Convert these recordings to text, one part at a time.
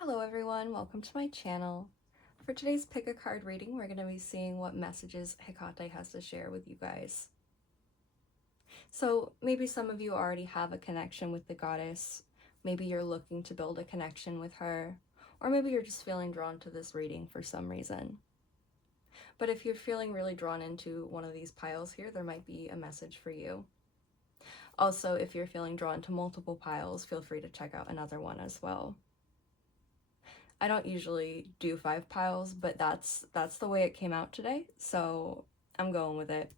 Hello everyone, welcome to my channel. For today's pick a card reading, we're going to be seeing what messages Hekate has to share with you guys. So maybe some of you already have a connection with the goddess, maybe you're looking to build a connection with her, or maybe you're just feeling drawn to this reading for some reason. But if you're feeling really drawn into one of these piles here, there might be a message for you. Also, if you're feeling drawn to multiple piles, feel free to check out another one as well. I don't usually do 5 piles, but that's the way it came out today, so I'm going with it.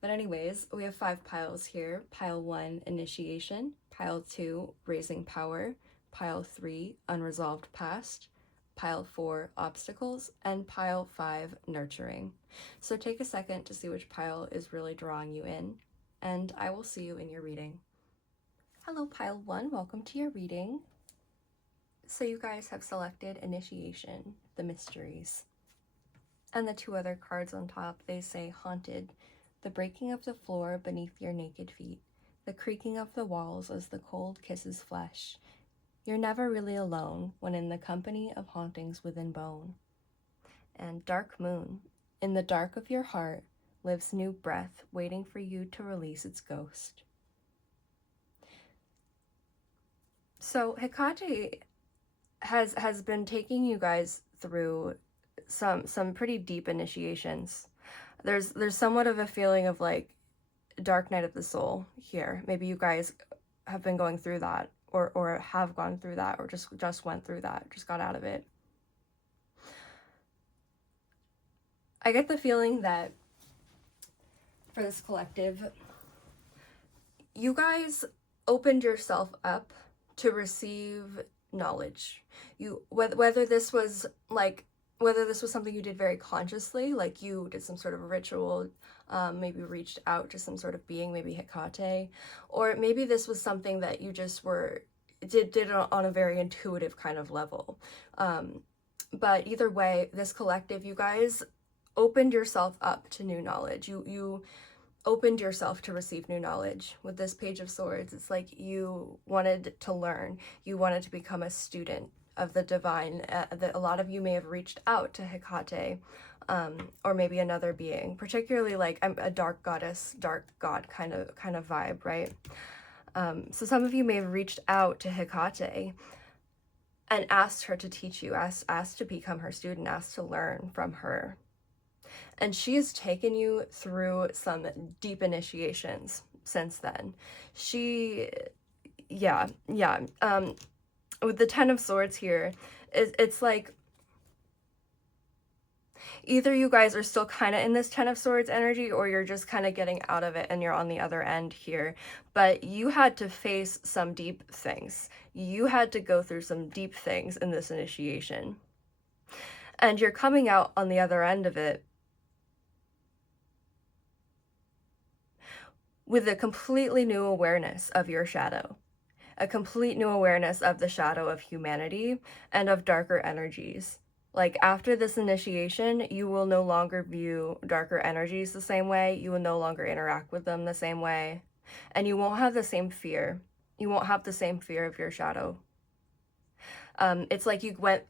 But anyways, we have 5 piles here. Pile 1, Initiation. Pile 2, Raising Power. Pile 3, Unresolved Past. Pile 4, Obstacles. And Pile 5, Nurturing. So take a second to see which pile is really drawing you in, and I will see you in your reading. Hello, Pile 1. Welcome to your reading. So you guys have selected Initiation, the Mysteries. And the 2 other cards on top, they say Haunted, the breaking of the floor beneath your naked feet, the creaking of the walls as the cold kisses flesh. You're never really alone when in the company of hauntings within bone. And Dark Moon, in the dark of your heart lives new breath waiting for you to release its ghost. So Hekate has been taking you guys through some pretty deep initiations. There's somewhat of a feeling of like dark night of the soul here. Maybe you guys have been going through that, or have gone through that, or just went through that, just got out of it. I get the feeling that for this collective, you guys opened yourself up to receive knowledge. Whether this was something you did very consciously, like you did some sort of ritual, maybe reached out to some sort of being, maybe Hekate, or maybe this was something that you just did on a very intuitive kind of level. But either way, this collective, you guys opened yourself up to new knowledge. You opened yourself to receive new knowledge. With this Page of Swords, it's like you wanted to learn. You wanted to become a student of the divine. That a lot of you may have reached out to Hekate, or maybe another being, particularly like a dark goddess, dark god kind of vibe, right? So some of you may have reached out to Hekate and asked her to teach you, asked to become her student, asked to learn from her. And she has taken you through some deep initiations since then. With the 10 of Swords here, it's like either you guys are still kind of in this 10 of Swords energy, or you're just kind of getting out of it and you're on the other end here. But you had to face some deep things. You had to go through some deep things in this initiation. And you're coming out on the other end of it with a completely new awareness of your shadow, a complete new awareness of the shadow of humanity and of darker energies. Like after this initiation, you will no longer view darker energies the same way. You will no longer interact with them the same way. And you won't have the same fear. You won't have the same fear of your shadow. It's like you went,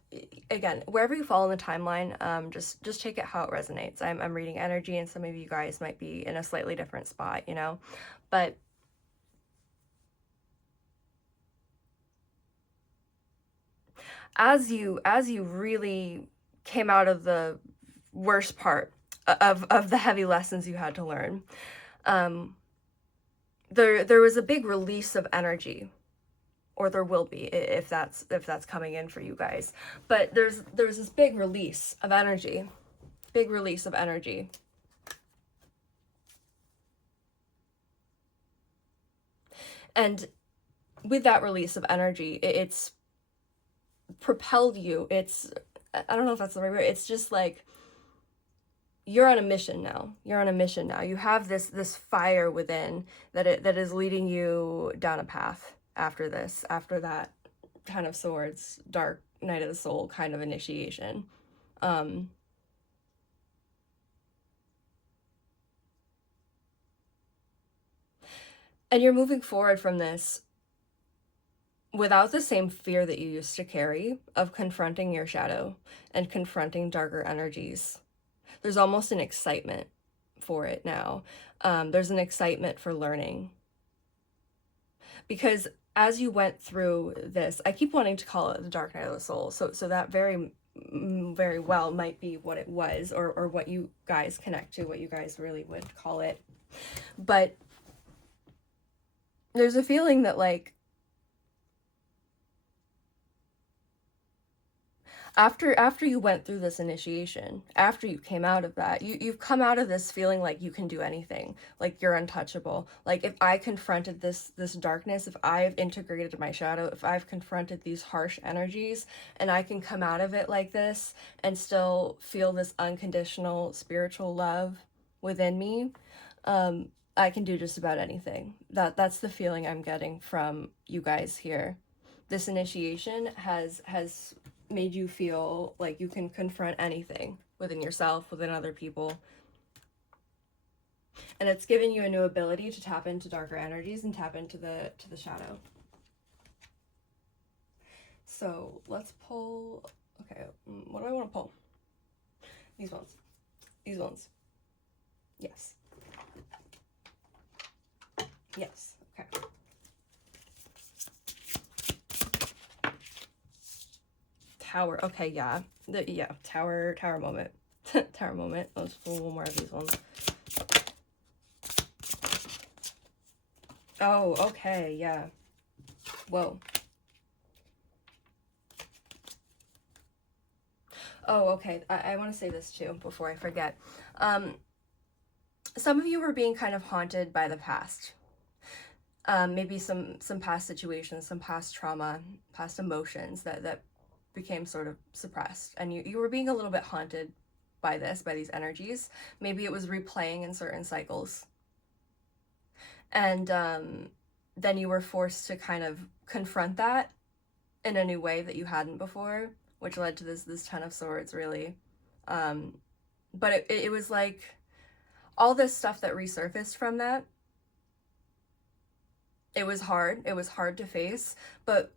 again, wherever you fall in the timeline, just take it how it resonates. I'm reading energy, and some of you guys might be in a slightly different spot, you know? But as you really came out of the worst part of the heavy lessons you had to learn, there was a big release of energy, or there will be if that's coming in for you guys. But there's this big release of energy, and with that release of energy, it's propelled you. I don't know if that's the right word. It's just like you're on a mission now. You have this fire within that is leading you down a path after that 10 of Swords, dark night of the soul kind of initiation. And you're moving forward from this without the same fear that you used to carry of confronting your shadow and confronting darker energies. There's almost an excitement for it now. There's an excitement for learning. Because as you went through this, I keep wanting to call it the dark night of the soul. So that very well might be what it was, or what you guys connect to, what you guys really would call it. But there's a feeling that, like, after you went through this initiation, after you came out of that, you've come out of this feeling like you can do anything, like you're untouchable. Like, if I confronted this darkness, if I've integrated my shadow, if I've confronted these harsh energies, and I can come out of it like this and still feel this unconditional spiritual love within me, I can do just about anything. That's the feeling I'm getting from you guys here. This initiation has made you feel like you can confront anything within yourself, within other people. And it's given you a new ability to tap into darker energies and tap into the shadow. So let's pull. Okay, what do I want to pull? These ones. These ones. Yes. Yes. Okay. Tower. Okay, yeah. Tower moment. Tower moment. Let's pull one more of these ones. Oh, okay, yeah. Whoa. Oh, okay. I want to say this too before I forget. Some of you were being kind of haunted by the past. Maybe some past situations, some past trauma, past emotions that became sort of suppressed, and you were being a little bit haunted by these energies. Maybe it was replaying in certain cycles, and then you were forced to kind of confront that in a new way that you hadn't before, which led to this Ten of Swords, really. But it was like all this stuff that resurfaced from that. It was hard to face, but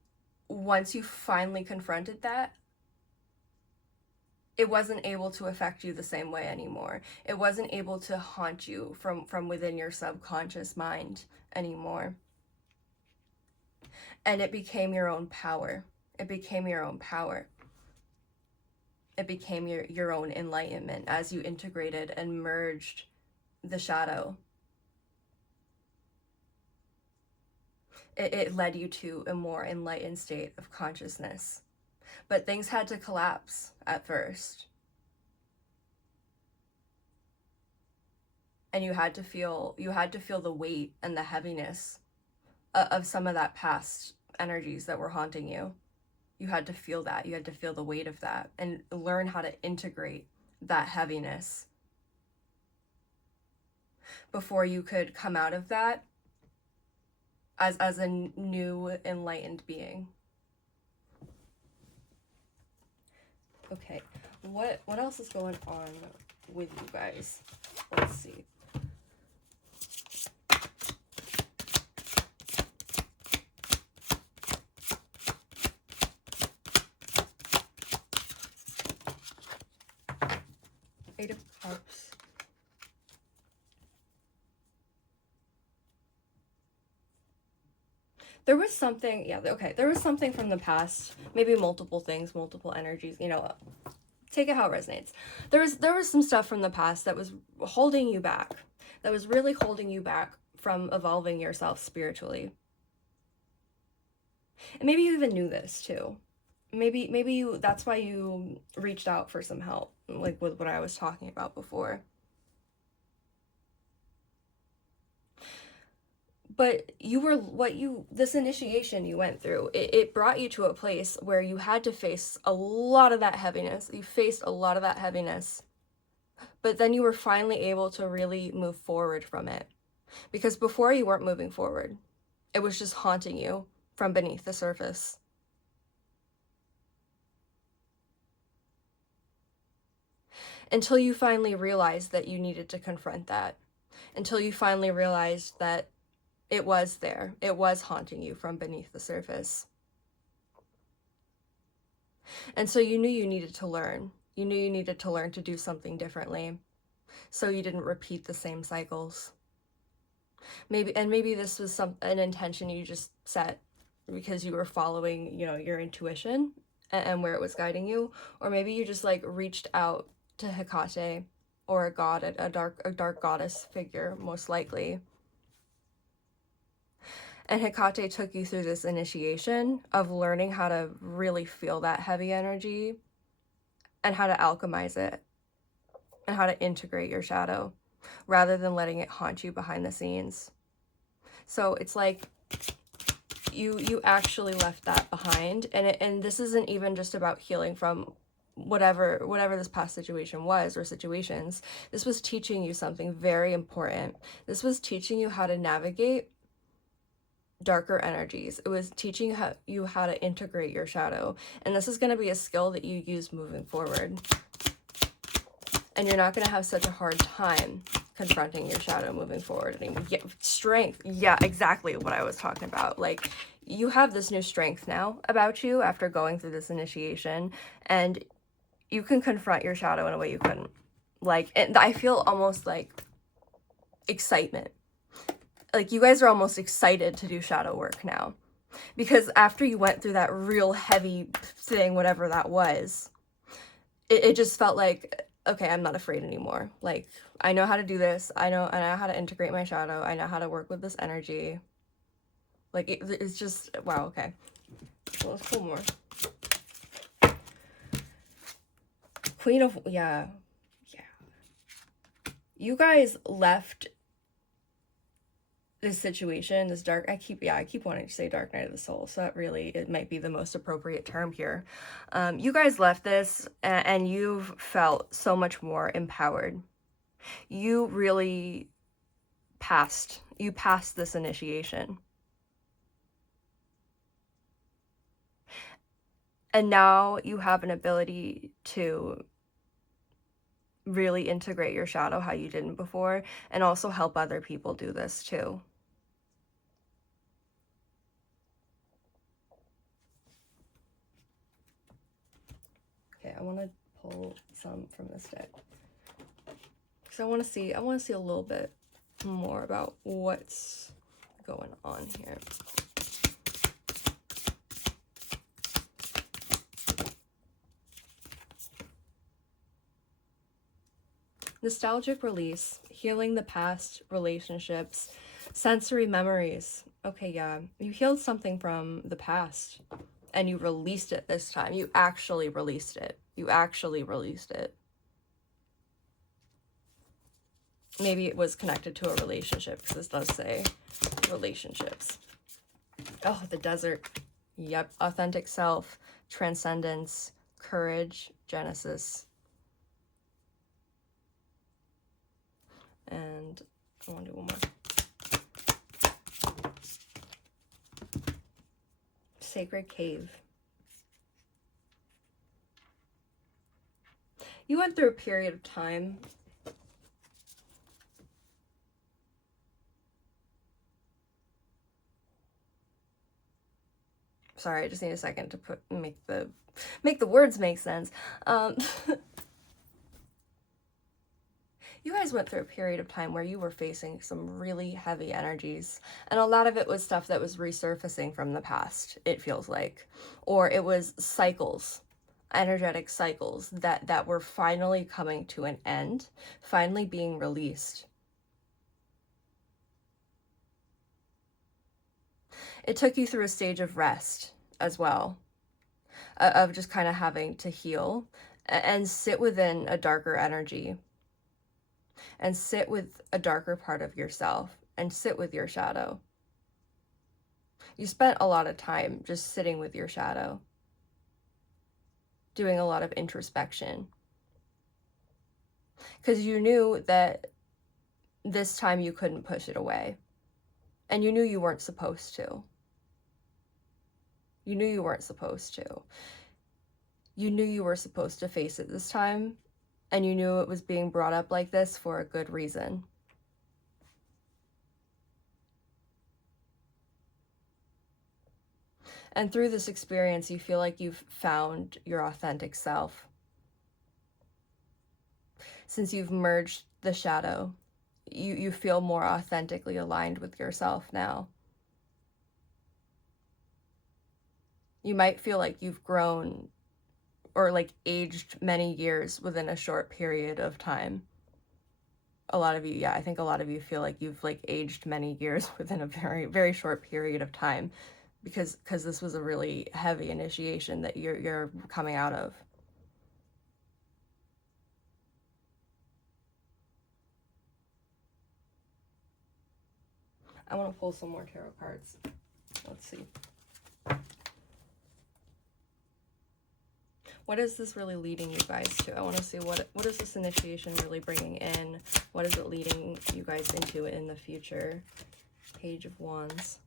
once you finally confronted that, it wasn't able to affect you the same way anymore. It wasn't able to haunt you from within your subconscious mind anymore. And it became your own power. It became your own power. It became your own enlightenment as you integrated and merged the shadow. It led you to a more enlightened state of consciousness. But things had to collapse at first. And you had to feel the weight and the heaviness of some of that past energies that were haunting you. You had to feel that. You had to feel the weight of that and learn how to integrate that heaviness before you could come out of that as a new enlightened being. Okay, what else is going on with you guys? Let's see. Eight of Cups. There was something, yeah, okay, there was something from the past, maybe multiple things, multiple energies, take it how it resonates. There was some stuff from the past that was holding you back, that was really holding you back from evolving yourself spiritually. And maybe you even knew this too. Maybe that's why you reached out for some help, like with what I was talking about before. But this initiation you went through, it brought you to a place where you had to face a lot of that heaviness. You faced a lot of that heaviness. But then you were finally able to really move forward from it. Because before you weren't moving forward. It was just haunting you from beneath the surface. Until you finally realized that you needed to confront that. Until you finally realized that it was there. It was haunting you from beneath the surface. And so you knew you needed to learn. You knew you needed to learn to do something differently, so you didn't repeat the same cycles. Maybe this was an intention you just set because you were following, your intuition and where it was guiding you, or maybe you just like reached out to Hekate or a god, a dark goddess figure, most likely. And Hekate took you through this initiation of learning how to really feel that heavy energy and how to alchemize it and how to integrate your shadow rather than letting it haunt you behind the scenes. So it's like you actually left that behind, and this isn't even just about healing from whatever this past situation was or situations. This was teaching you something very important. This was teaching you how to navigate darker energies. It was teaching you how to integrate your shadow, and this is going to be a skill that you use moving forward, and you're not going to have such a hard time confronting your shadow moving forward anymore. Yeah, strength. Yeah, exactly what I was talking about. Like, you have this new strength now about you after going through this initiation, and you can confront your shadow in a way you couldn't. Like, and I feel almost like excitement. Like, you guys are almost excited to do shadow work now, because after you went through that real heavy thing, whatever that was, it just felt like, okay, I'm not afraid anymore. Like, I know how to do this. I know how to integrate my shadow. I know how to work with this energy. Like, it's just, wow, okay. Well, let's pull more. Queen of, yeah. You guys left this situation, this dark, I keep wanting to say dark night of the soul, so that really, it might be the most appropriate term here. You guys left this, and you've felt so much more empowered. You really passed this initiation. And now you have an ability to really integrate your shadow how you didn't before, and also help other people do this too. Okay, I want to pull some from this deck, because I want to see a little bit more about what's going on here. Nostalgic release, healing the past, relationships, sensory memories. Okay, yeah, you healed something from the past, and you released it this time. You actually released it. Maybe it was connected to a relationship, because this does say relationships. Oh, the desert. Yep, authentic self, transcendence, courage, Genesis. And I want to do one more. Sacred cave. You went through a period of time. Sorry, I just need a second to make the words make sense. You guys went through a period of time where you were facing some really heavy energies, and a lot of it was stuff that was resurfacing from the past, it feels like, or it was cycles, energetic cycles that were finally coming to an end, finally being released. It took you through a stage of rest as well, of just kind of having to heal and sit within a darker energy, and sit with a darker part of yourself, and sit with your shadow. You spent a lot of time just sitting with your shadow, doing a lot of introspection, because you knew that this time you couldn't push it away, and you knew you weren't supposed to. You knew you weren't supposed to. You knew you were supposed to face it this time, and you knew it was being brought up like this for a good reason. And through this experience, you feel like you've found your authentic self. Since you've merged the shadow, you feel more authentically aligned with yourself now. You might feel like you've grown or like aged many years within a short period of time. A lot of you, yeah, I think a lot of you feel like you've like aged many years within a very, very short period of time because this was a really heavy initiation that you're coming out of. I want to pull some more tarot cards. Let's see. What is this really leading you guys to? I want to see what is this initiation really bringing in? What is it leading you guys into in the future? Page of Wands.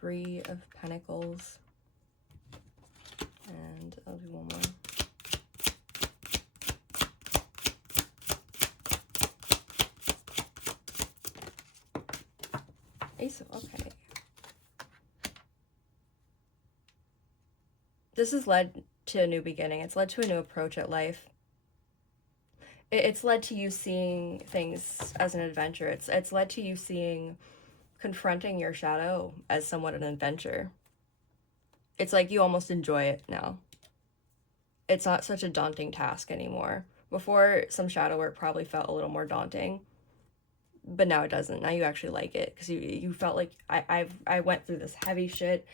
Three of Pentacles. And I'll do one more. Ace of, okay. This has led to a new beginning. It's led to a new approach at life. It's led to you seeing things as an adventure. It's led to you confronting your shadow as somewhat an adventure. It's like you almost enjoy it now. It's not such a daunting task anymore. Before, some shadow work probably felt a little more daunting, but now it doesn't. Now you actually like it because you felt like I went through this heavy shit.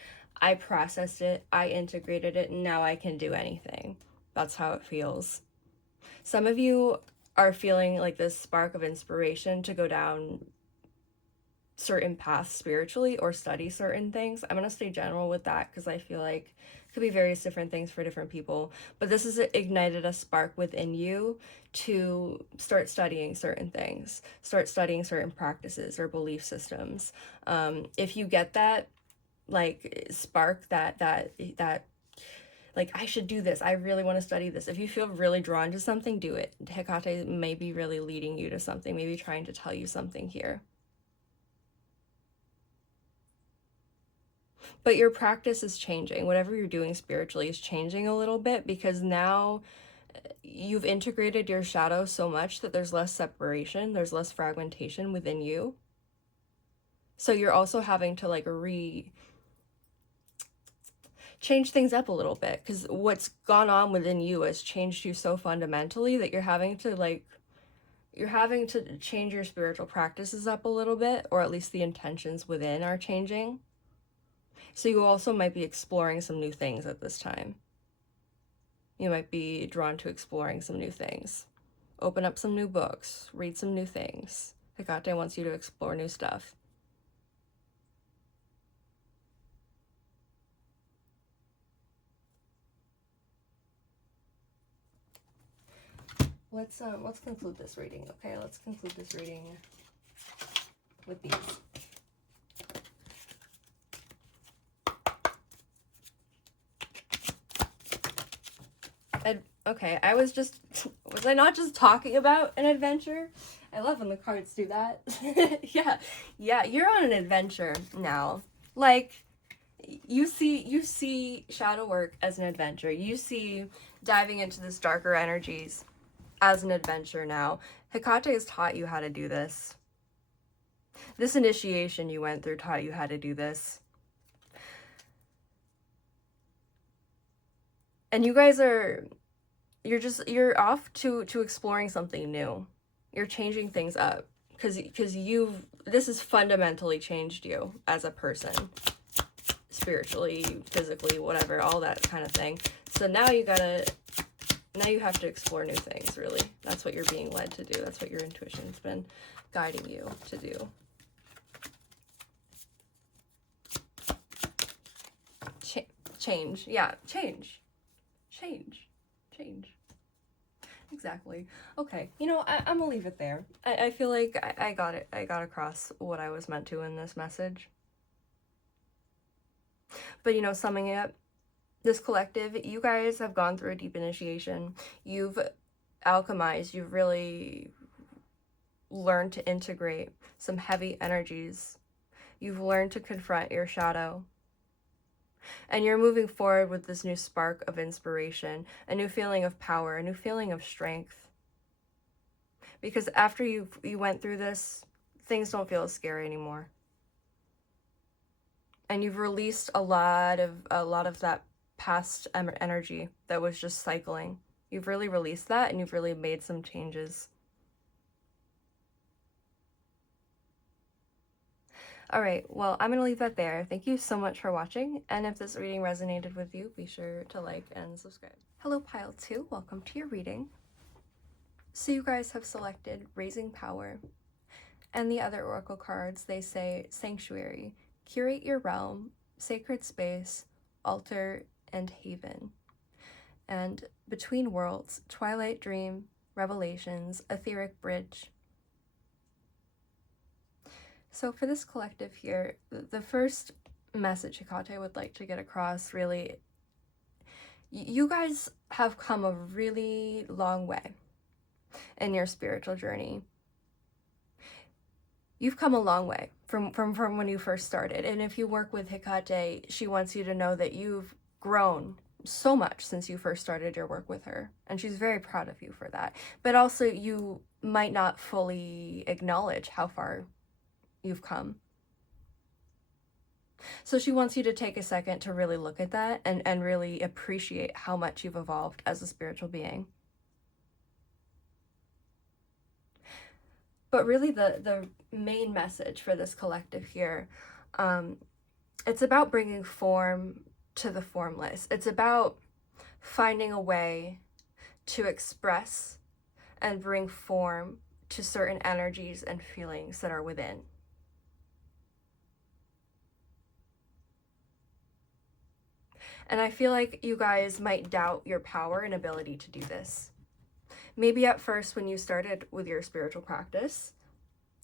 I processed it. I integrated it, and now I can do anything. That's how it feels. Some of you are feeling like this spark of inspiration to go down certain paths spiritually or study certain things. I'm going to stay general with that because I feel like it could be various different things for different people. But this has ignited a spark within you to start studying certain things, start studying certain practices or belief systems. If you get that, like, spark that like, I should do this, I really want to study this. If you feel really drawn to something, do it. Hekate may be really leading you to something, maybe trying to tell you something here. But your practice is changing. Whatever you're doing spiritually is changing a little bit because now you've integrated your shadow so much that there's less separation, there's less fragmentation within you. So you're also having to like change things up a little bit because what's gone on within you has changed you so fundamentally that you're having to change your spiritual practices up a little bit, or at least the intentions within are changing. So you also might be exploring some new things at this time. You might be drawn to exploring some new things. Open up some new books, read some new things. Hekate wants you to explore new stuff. Let's conclude this reading, okay? Let's conclude this reading with these. Okay, was I not just talking about an adventure? I love when the cards do that. Yeah, you're on an adventure now. Like, you see shadow work as an adventure. You see diving into this darker energies as an adventure now. Hekate has taught you how to do this. This initiation you went through taught you how to do this. And you guys you're off to exploring something new. You're changing things up because this has fundamentally changed you as a person, spiritually, physically, whatever, all that kind of thing. So now you have to explore new things, really. That's what you're being led to do. That's what your intuition's been guiding you to do. Change. Yeah, change. Exactly. Okay, I'm gonna leave it there. I feel like I got it. I got across what I was meant to in this message. But summing it up, this collective, you guys have gone through a deep initiation. You've alchemized, you've really learned to integrate some heavy energies. You've learned to confront your shadow. And you're moving forward with this new spark of inspiration, a new feeling of power, a new feeling of strength. Because after you went through this, things don't feel as scary anymore. And you've released a lot of that past energy that was just cycling. You've really released that, and you've really made some changes. All right, well, I'm going to leave that there. Thank you so much for watching, and if this reading resonated with you, be sure to like and subscribe. Hello, Pile 2. Welcome to your reading. So you guys have selected Raising Power, and the other oracle cards, they say Sanctuary, Curate Your Realm, Sacred Space, Altar, and Haven. And Between Worlds, Twilight Dream, Revelations, Etheric Bridge. So for this collective here, the first message Hekate would like to get across, really, you guys have come a really long way in your spiritual journey. You've come a long way from when you first started. And if you work with Hekate, she wants you to know that you've grown so much since you first started your work with her. And she's very proud of you for that. But also, you might not fully acknowledge how far you've come. So she wants you to take a second to really look at that and really appreciate how much you've evolved as a spiritual being. But really the main message for this collective here, it's about bringing form to the formless. It's about finding a way to express and bring form to certain energies and feelings that are within. And I feel like you guys might doubt your power and ability to do this. Maybe at first when you started with your spiritual practice,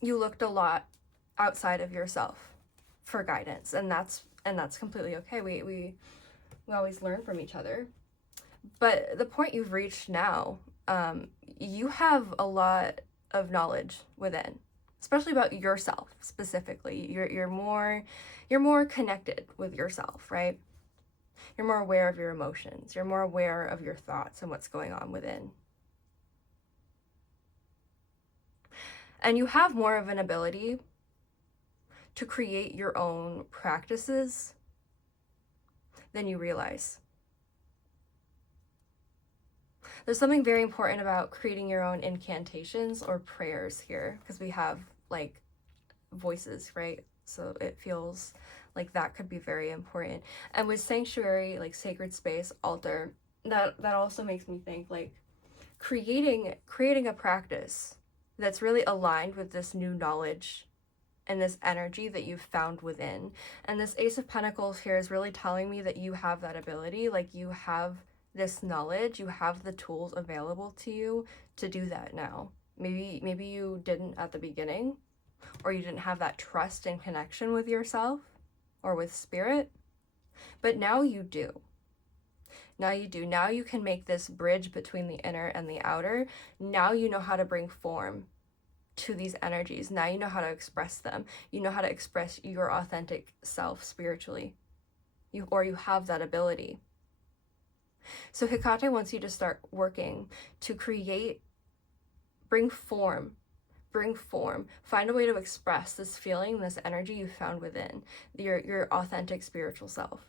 you looked a lot outside of yourself for guidance, and that's completely okay. We always learn from each other. But the point you've reached now, you have a lot of knowledge within, especially about yourself specifically. You're more connected with yourself, right? You're more aware of your emotions. You're more aware of your thoughts and what's going on within. And you have more of an ability to create your own practices than you realize. There's something very important about creating your own incantations or prayers here, because we have like voices, right? So it feels like that could be very important. And with sanctuary, like sacred space, altar, that also makes me think like creating a practice that's really aligned with this new knowledge and this energy that you've found within. And this Ace of Pentacles here is really telling me that you have that ability, like you have this knowledge, you have the tools available to you to do that now. Maybe you didn't at the beginning, or you didn't have that trust and connection with yourself or with spirit, but now you do. Now you do. Now you can make this bridge between the inner and the outer. Now you know how to bring form to these energies. Now you know how to express them. You know how to express your authentic self spiritually. You have that ability. So Hekate wants you to start working to create, bring form, find a way to express this feeling, this energy you found within your authentic spiritual self.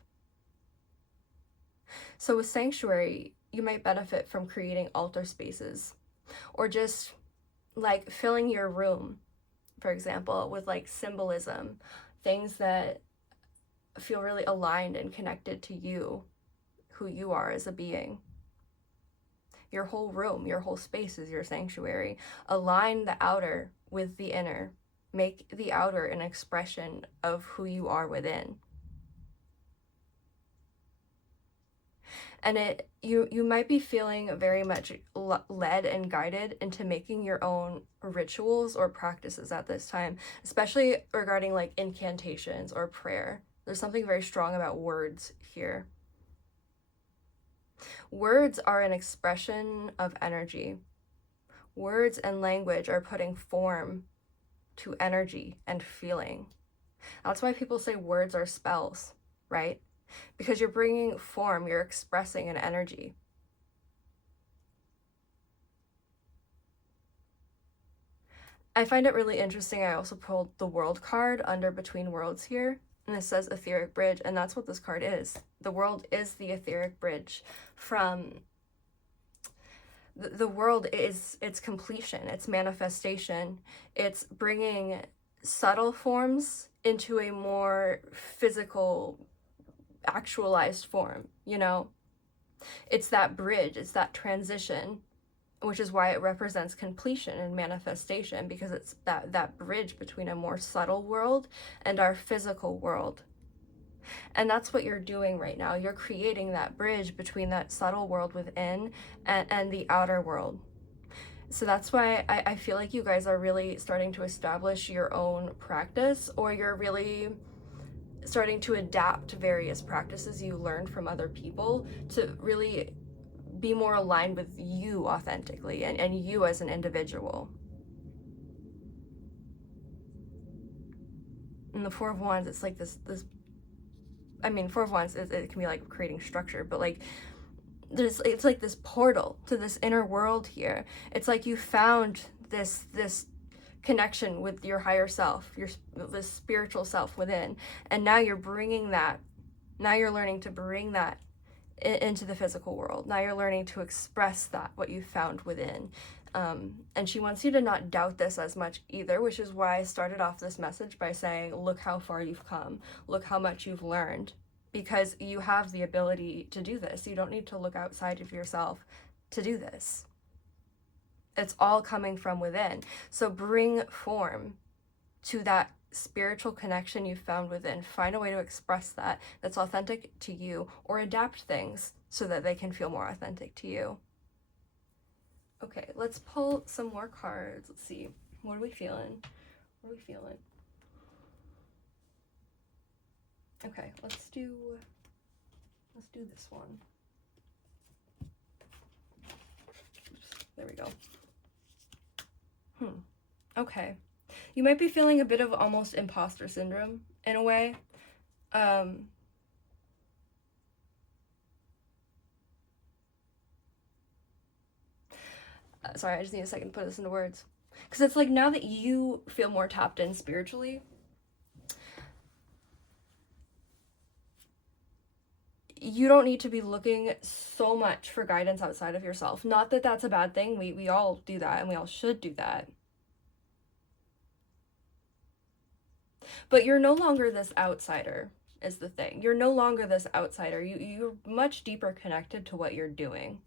So with sanctuary, you might benefit from creating altar spaces, or just like filling your room, for example, with like symbolism, things that feel really aligned and connected to you, who you are as a being. Your whole room, your whole space is your sanctuary. Align the outer with the inner. Make the outer an expression of who you are within. And you might be feeling very much led and guided into making your own rituals or practices at this time, especially regarding like incantations or prayer. There's something very strong about words here. Words are an expression of energy. Words and language are putting form to energy and feeling. That's why people say words are spells, right? Because you're bringing form, you're expressing an energy. I find it really interesting. I also pulled the World card under Between Worlds here, and it says Etheric Bridge, and that's what this card is. The world is the etheric bridge from the world is its completion, its manifestation. It's bringing subtle forms into a more physical, actualized form, you know? It's that bridge, it's that transition, which is why it represents completion and manifestation, because it's that bridge between a more subtle world and our physical world. And that's what you're doing right now. You're creating that bridge between that subtle world within and the outer world. So that's why I feel like you guys are really starting to establish your own practice, or you're really starting to adapt various practices you learned from other people to really be more aligned with you authentically and you as an individual. And the Four of Wands, it's like this I mean, Four of Wands, it can be like creating structure, but like it's like this portal to this inner world here. It's like you found this connection with your higher self, the spiritual self within, and now you're bringing that. Now you're learning to bring that into the physical world. Now you're learning to express that, what you found within. And she wants you to not doubt this as much either, which is why I started off this message by saying, look how far you've come. Look how much you've learned. Because you have the ability to do this. You don't need to look outside of yourself to do this. It's all coming from within. So bring form to that spiritual connection you found within. Find a way to express that that's authentic to you, or adapt things so that they can feel more authentic to you. Okay, let's pull some more cards. Let's see. What are we feeling? What are we feeling? Okay, let's do this one. Oops, there we go. Okay. You might be feeling a bit of almost imposter syndrome in a way. Sorry, I just need a second to put this into words. Because it's like, now that you feel more tapped in spiritually, you don't need to be looking so much for guidance outside of yourself. Not that that's a bad thing. We all do that, and we all should do that. But you're no longer this outsider, is the thing. You're no longer this outsider. You're much deeper connected to what you're doing.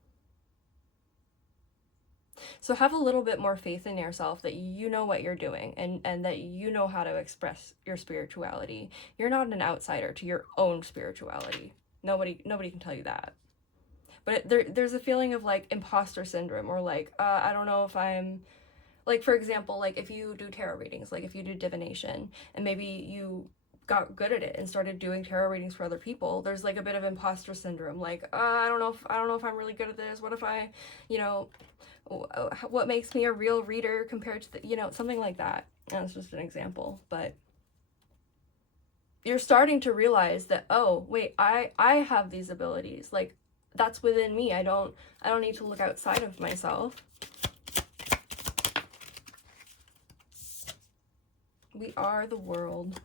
So have a little bit more faith in yourself that you know what you're doing, and that you know how to express your spirituality. You're not an outsider to your own spirituality. Nobody can tell you that. But there's a feeling of like imposter syndrome, or like, I don't know if I'm, like, for example, like if you do tarot readings, like if you do divination, and maybe you got good at it and started doing tarot readings for other people, there's like a bit of imposter syndrome, like, I don't know if I'm really good at this. What if I, what makes me a real reader compared to something like that. And it's just an example, but you're starting to realize that, oh wait, I have these abilities, like that's within me. I don't need to look outside of myself. We are the world.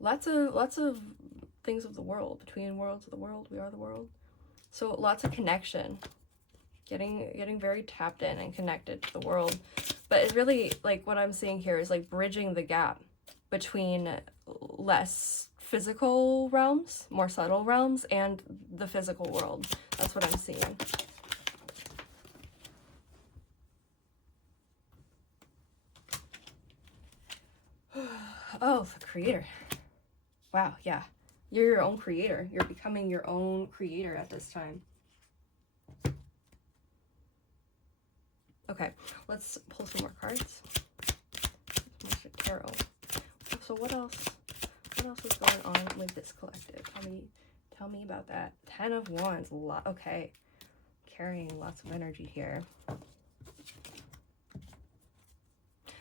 Lots of things of the world. Between worlds of the world, we are the world. So lots of connection. Getting very tapped in and connected to the world. But it's really, like, what I'm seeing here is like bridging the gap between less physical realms, more subtle realms, and the physical world. That's what I'm seeing. Oh, the creator. Wow, yeah. You're your own creator. You're becoming your own creator at this time. Okay, let's pull some more cards. Tarot. So what else is going on with this collective? Tell me about that. 10 of Wands. Okay. Carrying lots of energy here.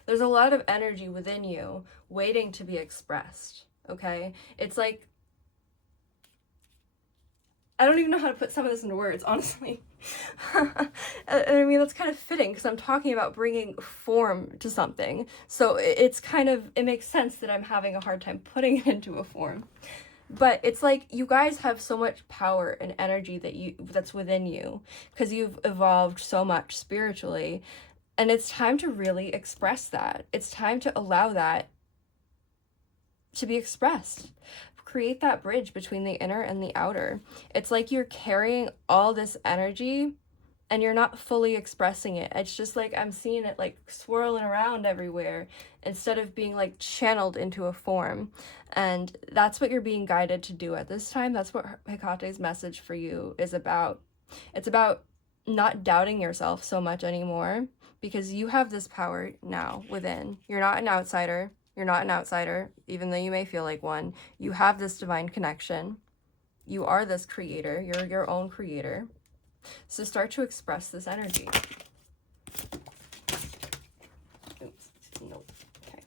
There's a lot of energy within you waiting to be expressed, okay? It's like, I don't even know how to put some of this into words, honestly. I mean, that's kind of fitting because I'm talking about bringing form to something. So it's kind of, it makes sense that I'm having a hard time putting it into a form. But it's like you guys have so much power and energy that's within you because you've evolved so much spiritually, and it's time to really express that. It's time to allow that to be expressed. Create that bridge between the inner and the outer. It's like you're carrying all this energy and you're not fully expressing it. It's just like I'm seeing it like swirling around everywhere instead of being like channeled into a form. And that's what you're being guided to do at this time. That's what Hekate's message for you is about. It's about not doubting yourself so much anymore because you have this power now within. You're not an outsider. You're not an outsider, even though you may feel like one. You have this divine connection. You are this creator. You're your own creator. So start to express this energy. Oops. Nope. Okay.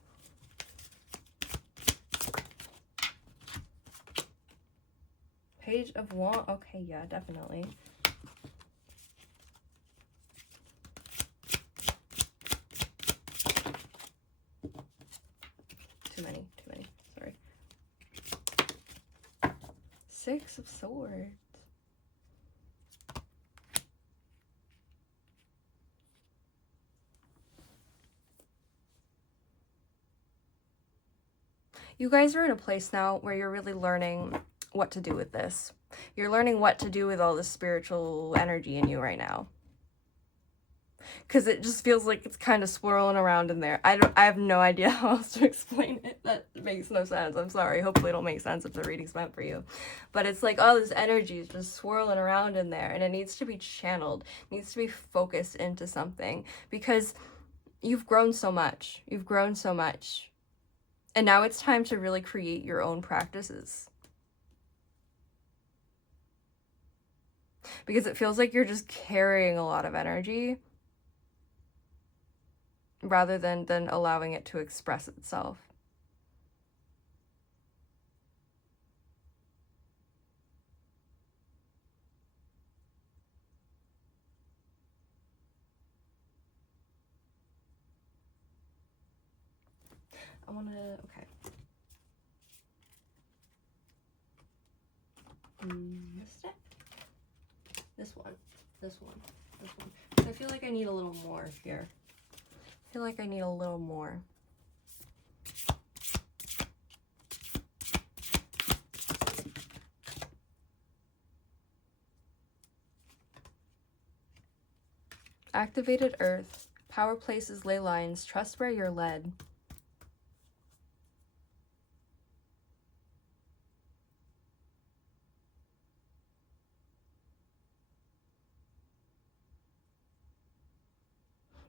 Page of Wands. Okay, yeah, definitely. Too many. Sorry. Six of Swords. You guys are in a place now where you're really learning what to do with this. You're learning what to do with all this spiritual energy in you right now. Because it just feels like it's kind of swirling around in there. I have no idea how else to explain it. That makes no sense. I'm sorry. Hopefully it'll make sense if the reading's meant for you. But it's like all this energy is just swirling around in there, and it needs to be channeled. It needs to be focused into something because you've grown so much. You've grown so much. And now it's time to really create your own practices. Because it feels like you're just carrying a lot of energy rather than allowing it to express itself. I want to, okay. This deck? This one. I feel like I need a little more here. I feel like I need a little more. Activated Earth. Power places, ley lines. Trust where you're led.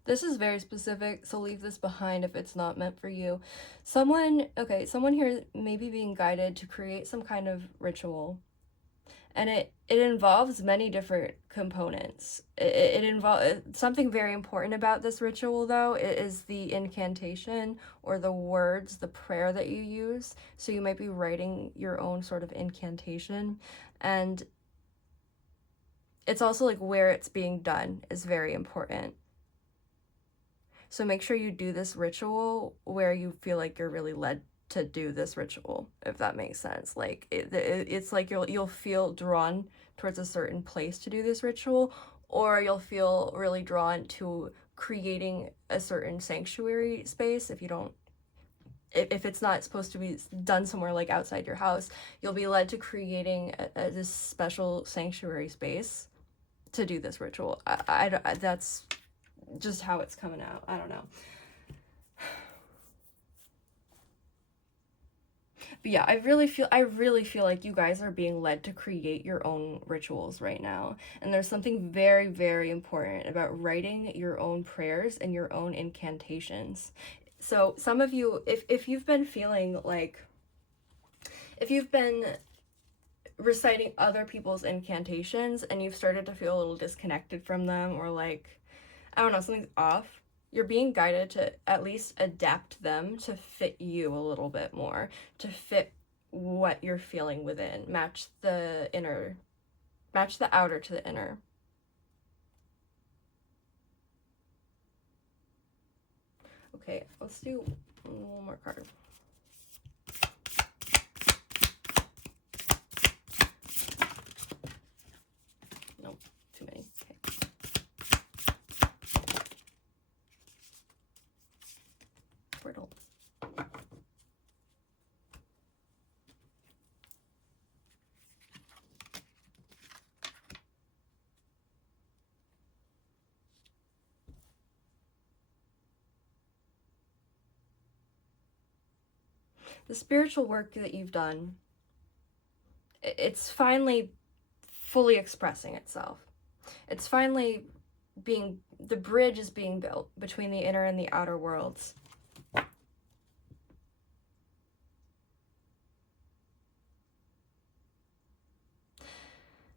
This is very specific, so leave this behind if it's not meant for you. Someone here may be being guided to create some kind of ritual. And it involves many different components. It involves something very important about this ritual, though, is the incantation or the words, the prayer that you use. So you might be writing your own sort of incantation. And it's also like where it's being done is very important. So make sure you do this ritual where you feel like you're really led to do this ritual, if that makes sense. Like it's like you'll feel drawn towards a certain place to do this ritual, or you'll feel really drawn to creating a certain sanctuary space. If it's not supposed to be done somewhere like outside your house, you'll be led to creating this special sanctuary space to do this ritual. That's just how it's coming out. I don't know. But yeah, I really feel like you guys are being led to create your own rituals right now. And there's something very, very important about writing your own prayers and your own incantations. So some of you, if you've been feeling like, if you've been reciting other people's incantations and you've started to feel a little disconnected from them, or like, I don't know, something's off, you're being guided to at least adapt them to fit you a little bit more, to fit what you're feeling within, match the outer to the inner. Okay, let's do one more card. Nope, too many. Okay. Portal. The spiritual work that you've done, it's finally fully expressing itself. It's finally the bridge is being built between the inner and the outer worlds.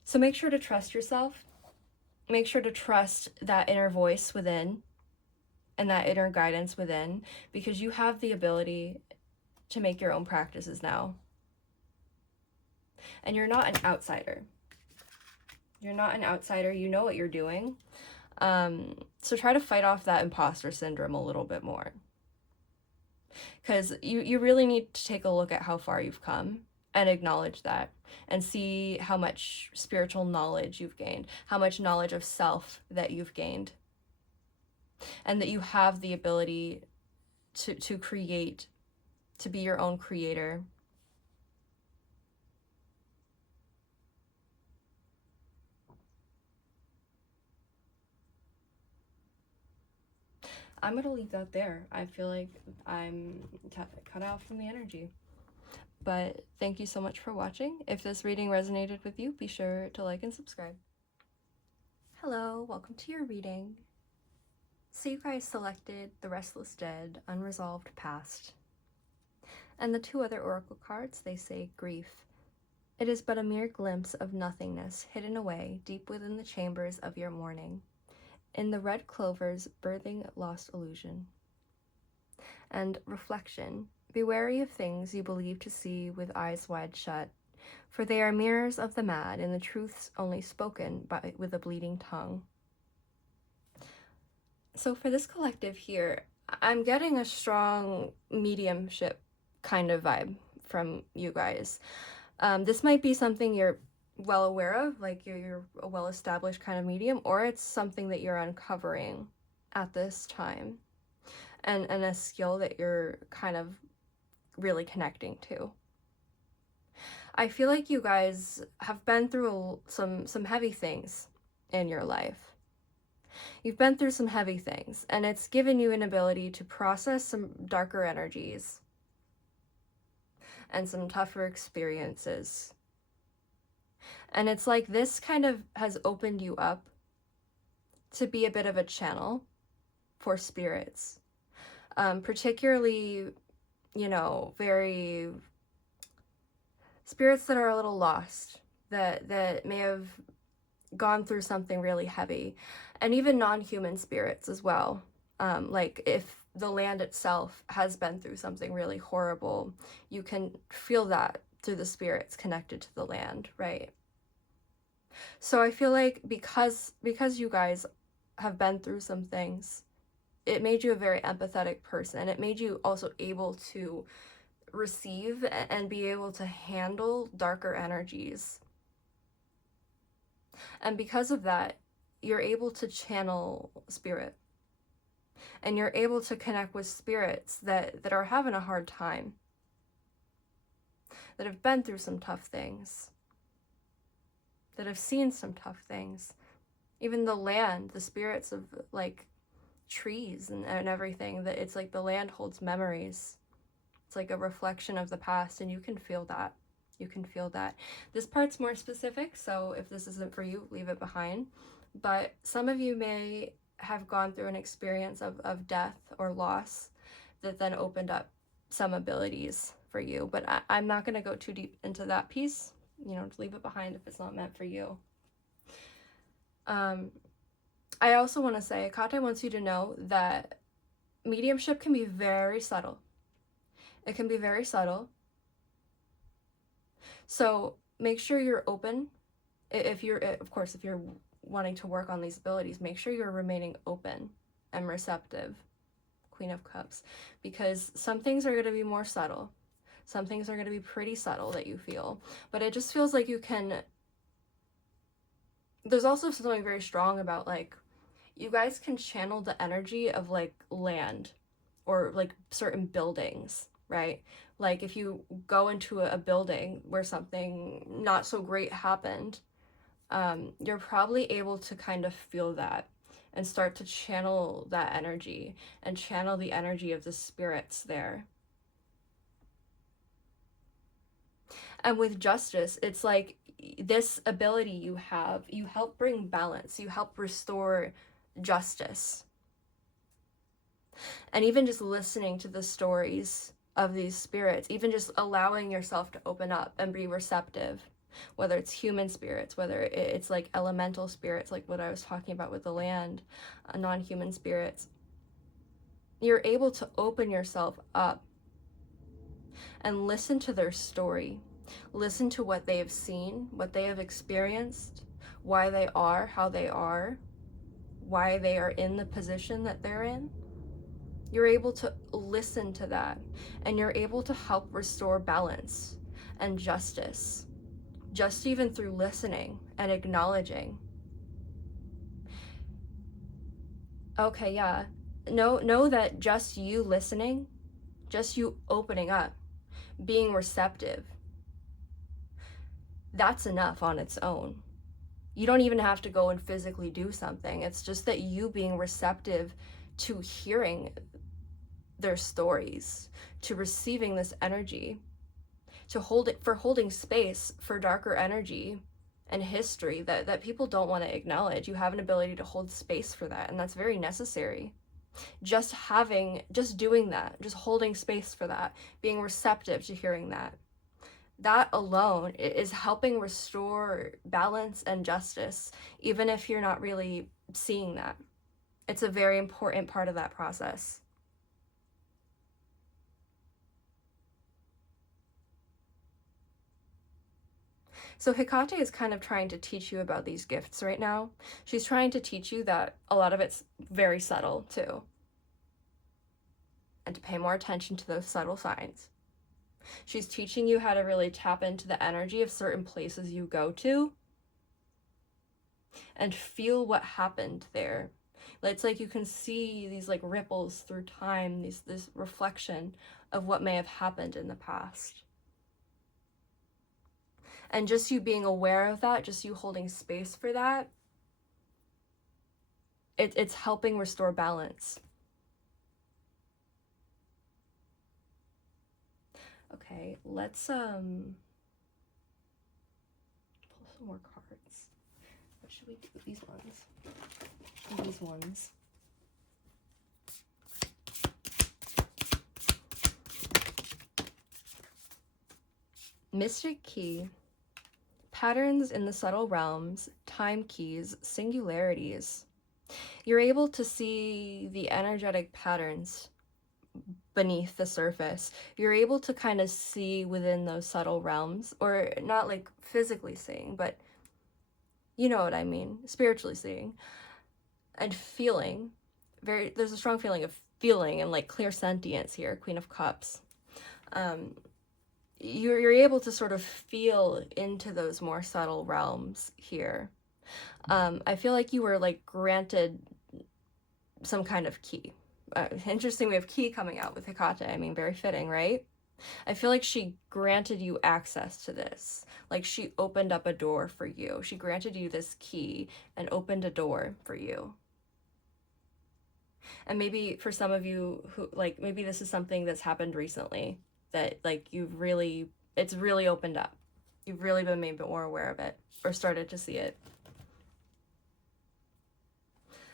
So make sure to trust yourself. Make sure to trust that inner voice within and that inner guidance within, because you have the ability to make your own practices now. And you're not an outsider. You're not an outsider. You know what you're doing. So try to fight off that imposter syndrome a little bit more. Because you really need to take a look at how far you've come and acknowledge that and see how much spiritual knowledge you've gained, how much knowledge of self that you've gained, and that you have the ability to create, to be your own creator. I'm going to leave that there. I feel like I'm cut out from the energy. But thank you so much for watching. If this reading resonated with you, be sure to like and subscribe. Hello, welcome to your reading. So you guys selected The Restless Dead, Unresolved Past. And the two other oracle cards, they say grief. It is but a mere glimpse of nothingness hidden away deep within the chambers of your mourning. In the red clovers birthing lost illusion. And reflection. Be wary of things you believe to see with eyes wide shut, for they are mirrors of the mad, and the truths only spoken with a bleeding tongue. So for this collective here, I'm getting a strong mediumship kind of vibe from you guys. This might be something you're well aware of, like you're a well-established kind of medium, or it's something that you're uncovering at this time, and a skill that you're kind of really connecting to. I feel like you guys have been through some heavy things in your life. You've been through some heavy things, and it's given you an ability to process some darker energies and some tougher experiences. And it's like this kind of has opened you up to be a bit of a channel for spirits. Particularly, very spirits that are a little lost, that may have gone through something really heavy, and even non-human spirits as well. Like if the land itself has been through something really horrible, you can feel that through the spirits connected to the land, right? So I feel like because you guys have been through some things, it made you a very empathetic person. It made you also able to receive and be able to handle darker energies. And because of that, you're able to channel spirit. And you're able to connect with spirits that are having a hard time, that have been through some tough things, that have seen some tough things. Even the land, the spirits of like trees and everything, that it's like the land holds memories. It's like a reflection of the past, and you can feel that. You can feel that. This part's more specific, so if this isn't for you, leave it behind. But some of you may have gone through an experience of death or loss that then opened up some abilities for you. But I'm not going to go too deep into that piece. Just leave it behind if it's not meant for you. I also want to say, Hekate wants you to know that mediumship can be very subtle. It can be very subtle. So make sure you're open. If you're, of course, if you're wanting to work on these abilities, make sure you're remaining open and receptive, Queen of Cups, because some things are going to be more subtle. Some things are going to be pretty subtle that you feel, but it just feels like you can. There's also something very strong about, like, you guys can channel the energy of, like, land or, like, certain buildings, right? Like, if you go into a building where something not so great happened, you're probably able to kind of feel that and start to channel that energy and channel the energy of the spirits there. And with justice, it's like this ability you have, you help bring balance, you help restore justice. And even just listening to the stories of these spirits, even just allowing yourself to open up and be receptive, whether it's human spirits, whether it's like elemental spirits, like what I was talking about with the land, non-human spirits, you're able to open yourself up and listen to their story. Listen to what they have seen, what they have experienced, why they are how they are, why they are in the position that they're in. You're able to listen to that, and you're able to help restore balance and justice, just even through listening and acknowledging. Okay, yeah. Know that just you listening, just you opening up, being receptive, that's enough on its own. You don't even have to go and physically do something. It's just that you being receptive to hearing their stories, to receiving this energy, to holding space for darker energy and history that people don't want to acknowledge. You have an ability to hold space for that, and that's very necessary. Just doing that, just holding space for that, being receptive to hearing that alone is helping restore balance and justice, even if you're not really seeing that. It's a very important part of that process. So Hekate is kind of trying to teach you about these gifts right now. She's trying to teach you that a lot of it's very subtle too, and to pay more attention to those subtle signs. She's teaching you how to really tap into the energy of certain places you go to and feel what happened there. It's like you can see these like ripples through time, this reflection of what may have happened in the past. And just you being aware of that, just you holding space for that, it's helping restore balance. Okay, let's pull some more cards. What should we do with these ones? These ones. Mystic Key. Patterns in the subtle realms, time keys, singularities. You're able to see the energetic patterns beneath the surface. You're able to kind of see within those subtle realms, or not like physically seeing, but you know what I mean, spiritually seeing and feeling. There's a strong feeling of feeling and like clear sentience here, Queen of Cups. You're able to sort of feel into those more subtle realms here. I feel like you were like granted some kind of key. Interesting, we have key coming out with Hekate. I mean, very fitting, right? I feel like she granted you access to this. Like she opened up a door for you. She granted you this key and opened a door for you. And maybe for some of you who, like, maybe this is something that's happened recently that, like, it's really opened up. You've really been made more aware of it or started to see it.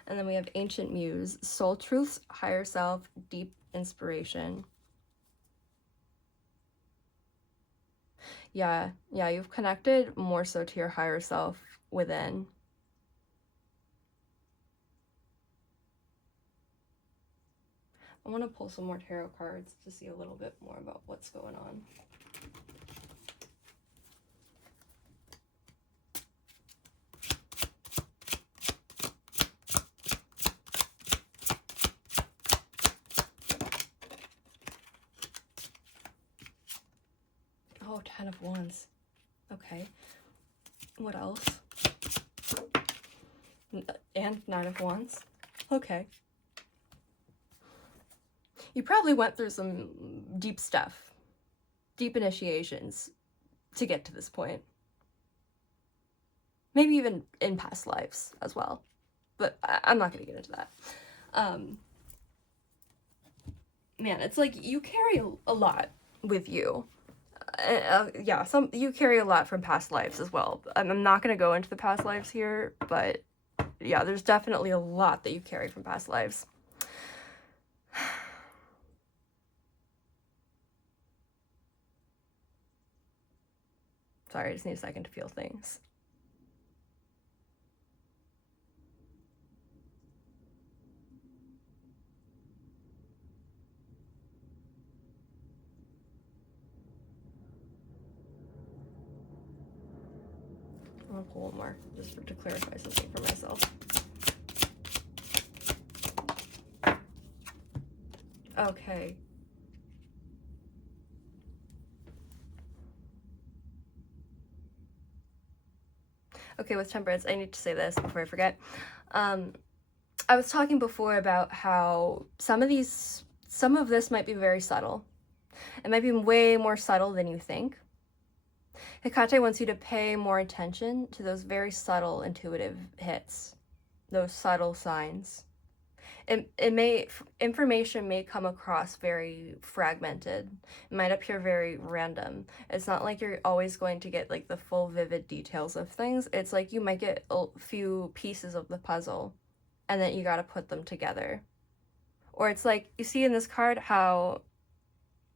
And then we have Ancient Muse, Soul Truths, Higher Self, Deep Inspiration. Yeah, you've connected more so to your higher self within. I want to pull some more tarot cards to see a little bit more about what's going on. Oh, 10 of Wands. Okay. What else? And 9 of Wands. Okay. You probably went through some deep stuff, deep initiations to get to this point. Maybe even in past lives as well. But I'm not going to get into that. Man, it's like you carry a lot with you. Yeah, you carry a lot from past lives as well. I'm not going to go into the past lives here, but yeah, there's definitely a lot that you carry from past lives. Sorry, I just need a second to feel things. I'm gonna pull one more just to clarify something for myself. Okay. Okay, with Temperance, I need to say this before I forget. I was talking before about how some of this might be very subtle. It might be way more subtle than you think. Hekate wants you to pay more attention to those very subtle intuitive hits, those subtle signs. Information may come across very fragmented. It might appear very random. It's not like you're always going to get like the full vivid details of things. It's like you might get a few pieces of the puzzle and then you got to put them together. Or it's like you see in this card how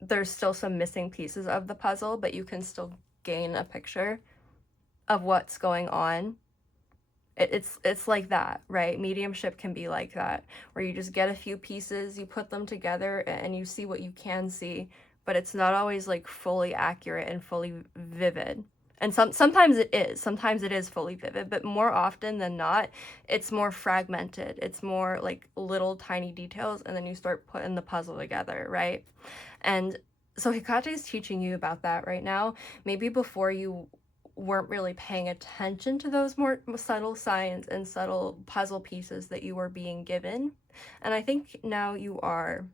there's still some missing pieces of the puzzle, but you can still gain a picture of what's going on. It's like that, right? Mediumship can be like that, where you just get a few pieces, you put them together, and you see what you can see, but it's not always like fully accurate and fully vivid. And sometimes it is fully vivid, but more often than not, it's more fragmented. It's more like little tiny details, and then you start putting the puzzle together, right? And so Hekate is teaching you about that right now. Maybe before you weren't really paying attention to those more subtle signs and subtle puzzle pieces that you were being given. And I think now you are.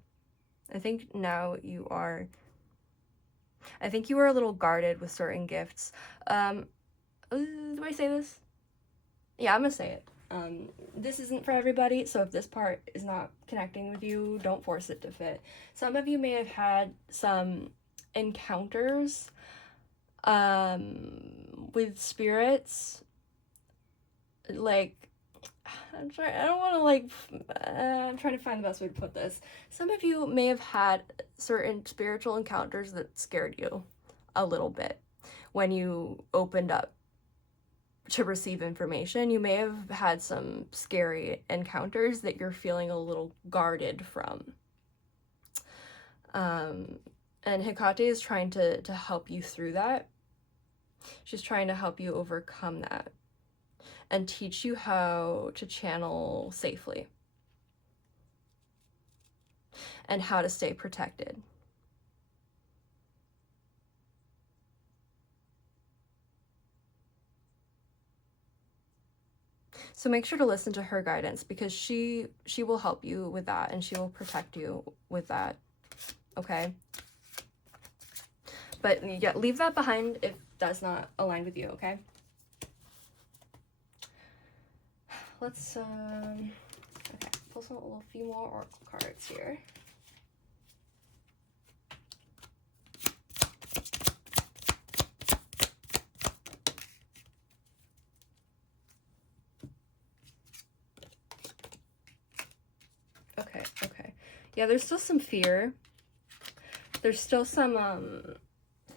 I think you are a little guarded with certain gifts. Do I say this? Yeah, I'm gonna say it. This isn't for everybody, so if this part is not connecting with you, don't force it to fit. Some of you may have had some encounters with spirits, like, I'm trying to find the best way to put this. Some of you may have had certain spiritual encounters that scared you a little bit when you opened up to receive information. You may have had some scary encounters that you're feeling a little guarded from. And Hekate is trying to help you through that. She's trying to help you overcome that and teach you how to channel safely and how to stay protected. So make sure to listen to her guidance, because she will help you with that and she will protect you with that. Okay? But yeah, leave that behind if that's not aligned with you, okay? Let's okay, pull a few more oracle cards here. Okay. Yeah, there's still some fear. There's still some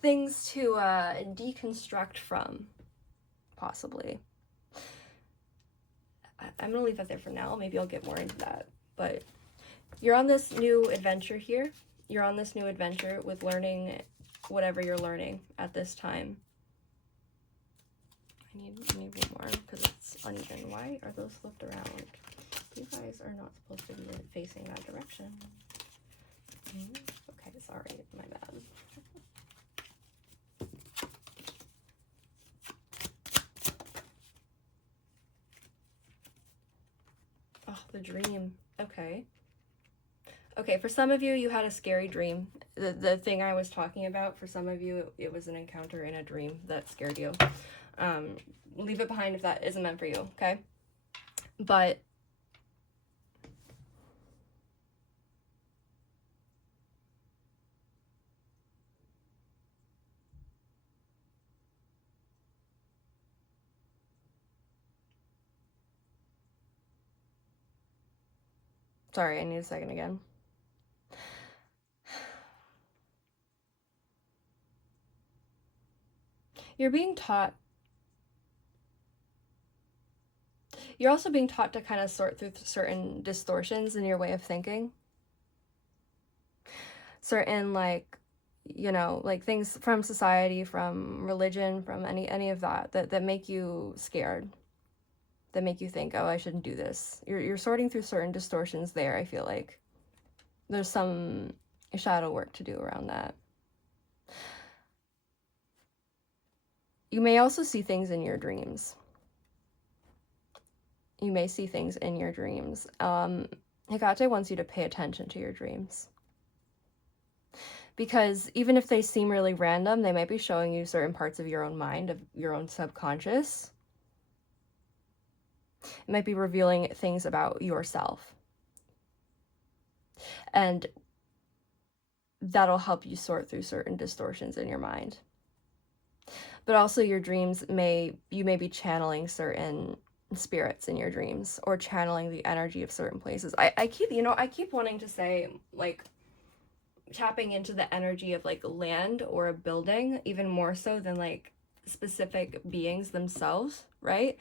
things to deconstruct from, possibly. I'm gonna leave that there for now. Maybe I'll get more into that. But You're on this new adventure here. You're on this new adventure with learning whatever you're learning at this time. I need one more because it's uneven. Why are those flipped around? You guys are not supposed to be facing that direction. Okay, sorry, my bad. Oh, the dream. Okay. Okay, for some of you, you had a scary dream. The thing I was talking about, for some of you, it was an encounter in a dream that scared you. Leave it behind if that isn't meant for you, okay? But sorry, I need a second again. You're being taught. You're also being taught to kind of sort through certain distortions in your way of thinking. Certain, like, you know, like things from society, from religion, from any of that make you scared. That make you think, oh, I shouldn't do this. You're sorting through certain distortions there, I feel like. There's some shadow work to do around that. You may also see things in your dreams. You may see things in your dreams. Hekate wants you to pay attention to your dreams. Because even if they seem really random, they might be showing you certain parts of your own mind, of your own subconscious. It might be revealing things about yourself. And that'll help you sort through certain distortions in your mind. But also your dreams you may be channeling certain spirits in your dreams, or channeling the energy of certain places. I keep wanting to say, like, tapping into the energy of like land or a building, even more so than like specific beings themselves, right?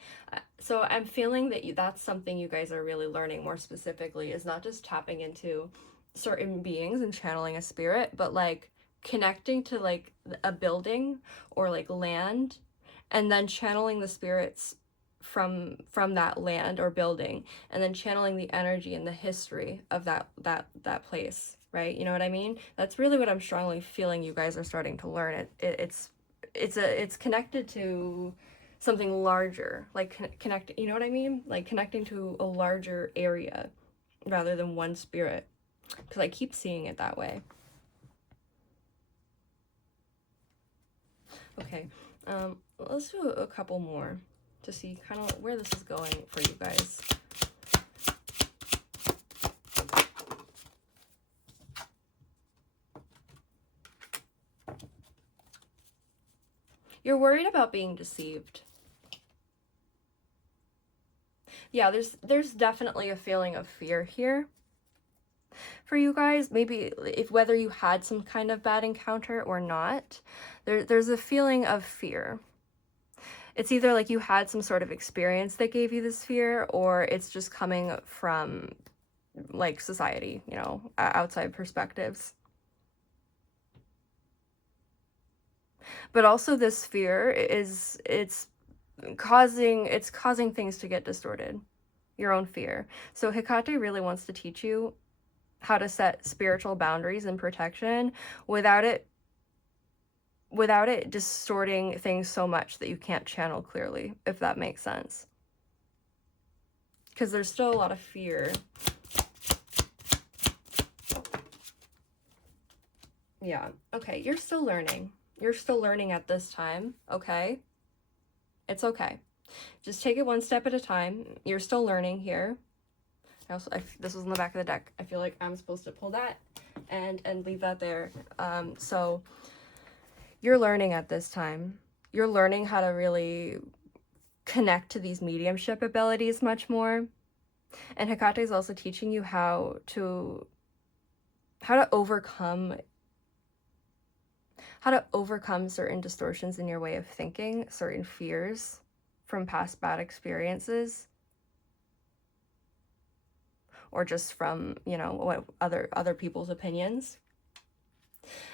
So I'm feeling that that's something you guys are really learning more specifically, is not just tapping into certain beings and channeling a spirit, but like connecting to like a building or like land, and then channeling the spirits from that land or building, and then channeling the energy and the history of that place, right? You know what I mean? That's really what I'm strongly feeling you guys are starting to learn. It's connected to something larger, like connect, you know what I mean? Like connecting to a larger area rather than one spirit, because I keep seeing it that way. Okay, let's do a couple more to see kind of where this is going for you guys. You're worried about being deceived. Yeah, there's definitely a feeling of fear here for you guys. Maybe if whether you had some kind of bad encounter or not, there's a feeling of fear. It's either like you had some sort of experience that gave you this fear, or it's just coming from like society, you know, outside perspectives. But also this fear it's causing things to get distorted. Your own fear. So Hekate really wants to teach you how to set spiritual boundaries and protection without it distorting things so much that you can't channel clearly, if that makes sense. Because there's still a lot of fear. Yeah, okay, you're still learning. You're still learning at this time, okay? It's okay. Just take it one step at a time. You're still learning here. This was in the back of the deck. I feel like I'm supposed to pull that and leave that there. So you're learning at this time. You're learning how to really connect to these mediumship abilities much more. And Hekate is also teaching you how to overcome certain distortions in your way of thinking, certain fears from past bad experiences, or just from, you know, what other people's opinions.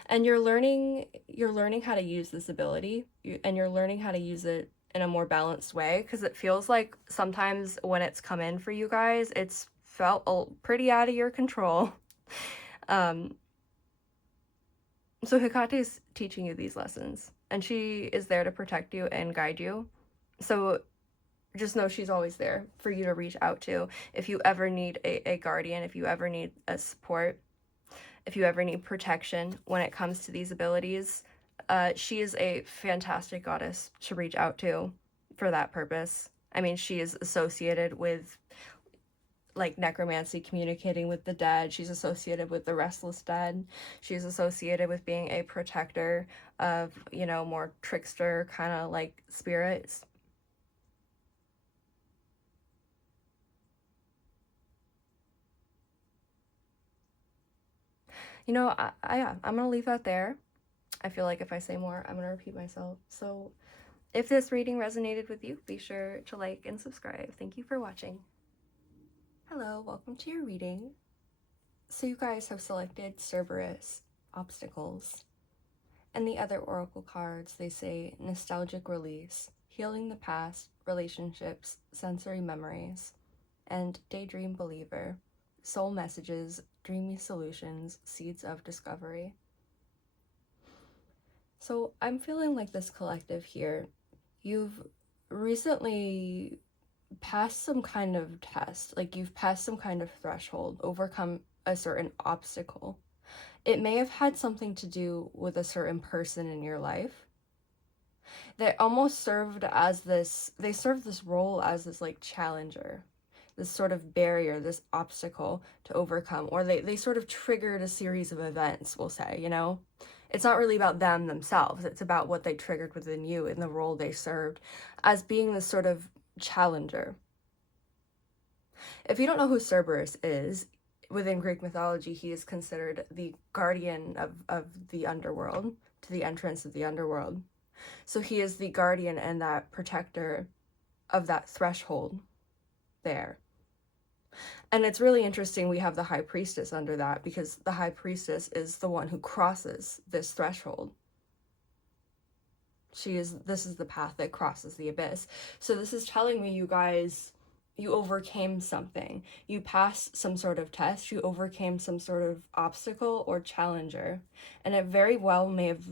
And you're learning how to use this ability, and you're learning how to use it in a more balanced way, because it feels like sometimes when it's come in for you guys, it's felt pretty out of your control. So Hekate is teaching you these lessons, and she is there to protect you and guide you. So just know she's always there for you to reach out to if you ever need a guardian, if you ever need a support, if you ever need protection when it comes to these abilities. She is a fantastic goddess to reach out to for that purpose. I mean, she is associated with like necromancy, communicating with the dead. She's associated with the restless dead. She's associated with being a protector of, you know, more trickster kind of like spirits. You know, I'm gonna leave that there. I feel like if I say more, I'm gonna repeat myself. So if this reading resonated with you, be sure to like and subscribe. Thank you for watching. Hello, welcome to your reading. So you guys have selected Cerberus, obstacles. And the other oracle cards, they say nostalgic release, healing the past, relationships, sensory memories, and daydream believer, soul messages, dreamy solutions, seeds of discovery. So I'm feeling like this collective here, you've recently passed some kind of test, like you've passed some kind of threshold, overcome a certain obstacle. It may have had something to do with a certain person in your life. They almost served as this, they served this role as this like challenger, this sort of barrier, this obstacle to overcome, or they sort of triggered a series of events, we'll say, you know? It's not really about them themselves, it's about what they triggered within you and the role they served as being this sort of challenger. If you don't know who Cerberus is, within Greek mythology, he is considered the guardian of the underworld, to the entrance of the underworld. So he is the guardian and that protector of that threshold there. And it's really interesting we have the high priestess under that, because the high priestess is the one who crosses this threshold. This is the path that crosses the abyss. So this is telling me, you guys, you overcame something. You passed some sort of test. You overcame some sort of obstacle or challenger. And it very well may have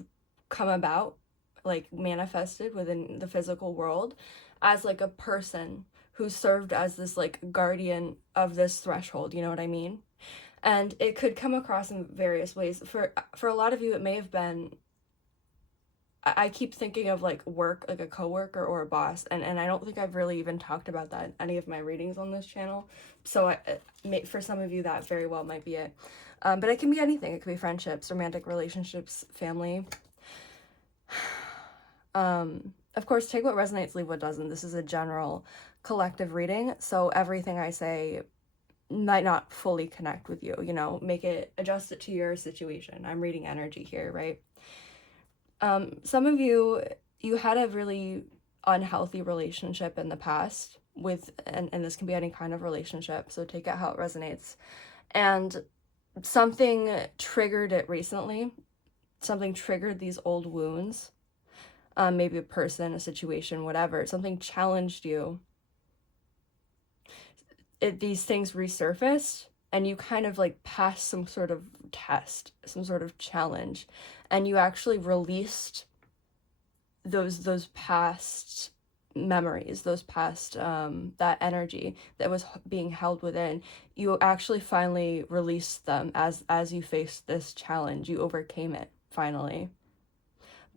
come about, like manifested within the physical world as like a person who served as this like guardian of this threshold, you know what I mean? And it could come across in various ways. For a lot of you, it may have been, I keep thinking of like work, like a coworker or a boss, and I don't think I've really even talked about that in any of my readings on this channel. So for some of you, that very well might be it. But it can be anything. It could be friendships, romantic relationships, family. Of course, take what resonates, leave what doesn't. This is a general collective reading, so everything I say might not fully connect with you, you know, adjust it to your situation. I'm reading energy here, right? Some of you had a really unhealthy relationship in the past with, and this can be any kind of relationship, so take it how it resonates. And something triggered it recently. Something triggered these old wounds. Maybe a person, a situation, whatever. Something challenged you. These things resurfaced, and you kind of like passed some sort of test, some sort of challenge, and you actually released those past memories, those past that energy that was being held within. You actually finally released them as you faced this challenge. You overcame it finally.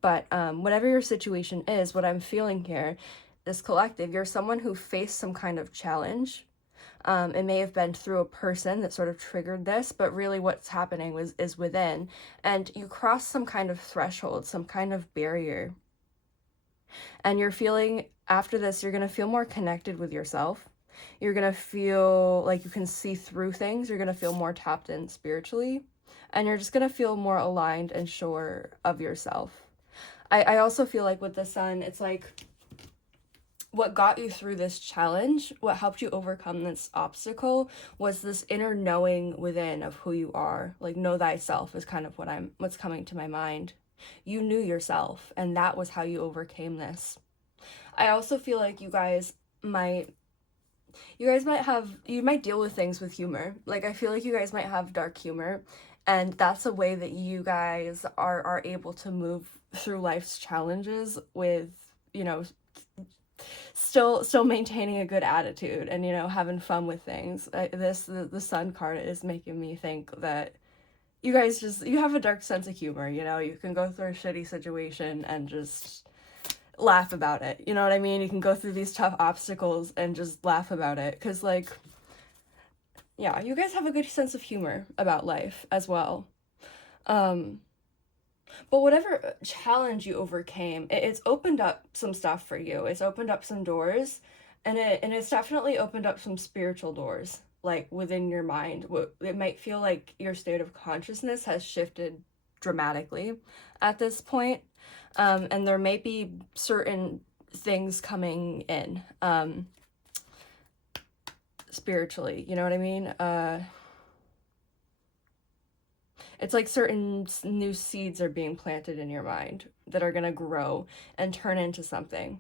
But whatever your situation is, what I'm feeling here, this collective, you're someone who faced some kind of challenge. It may have been through a person that sort of triggered this, but really what's happening is within. And you cross some kind of threshold, some kind of barrier. And you're feeling, after this, you're going to feel more connected with yourself. You're going to feel like you can see through things. You're going to feel more tapped in spiritually. And you're just going to feel more aligned and sure of yourself. I also feel like with the sun, it's like what got you through this challenge, what helped you overcome this obstacle, was this inner knowing within of who you are. Like, know thyself is kind of what's coming to my mind. You knew yourself, and that was how you overcame this. I also feel like you might deal with things with humor. Like, I feel like you guys might have dark humor, and that's a way that you guys are able to move through life's challenges with, you know, still maintaining a good attitude and, you know, having fun with things. The sun card is making me think that you guys you have a dark sense of humor. You know, you can go through a shitty situation and just laugh about it. You know what I mean? You can go through these tough obstacles and just laugh about it, because, like, yeah, you guys have a good sense of humor about life as well. But whatever challenge you overcame, it's opened up some stuff for you. It's opened up some doors, and it's definitely opened up some spiritual doors, like, within your mind. It might feel like your state of consciousness has shifted dramatically at this point, and there may be certain things coming in, spiritually, you know what I mean? It's like certain new seeds are being planted in your mind that are going to grow and turn into something,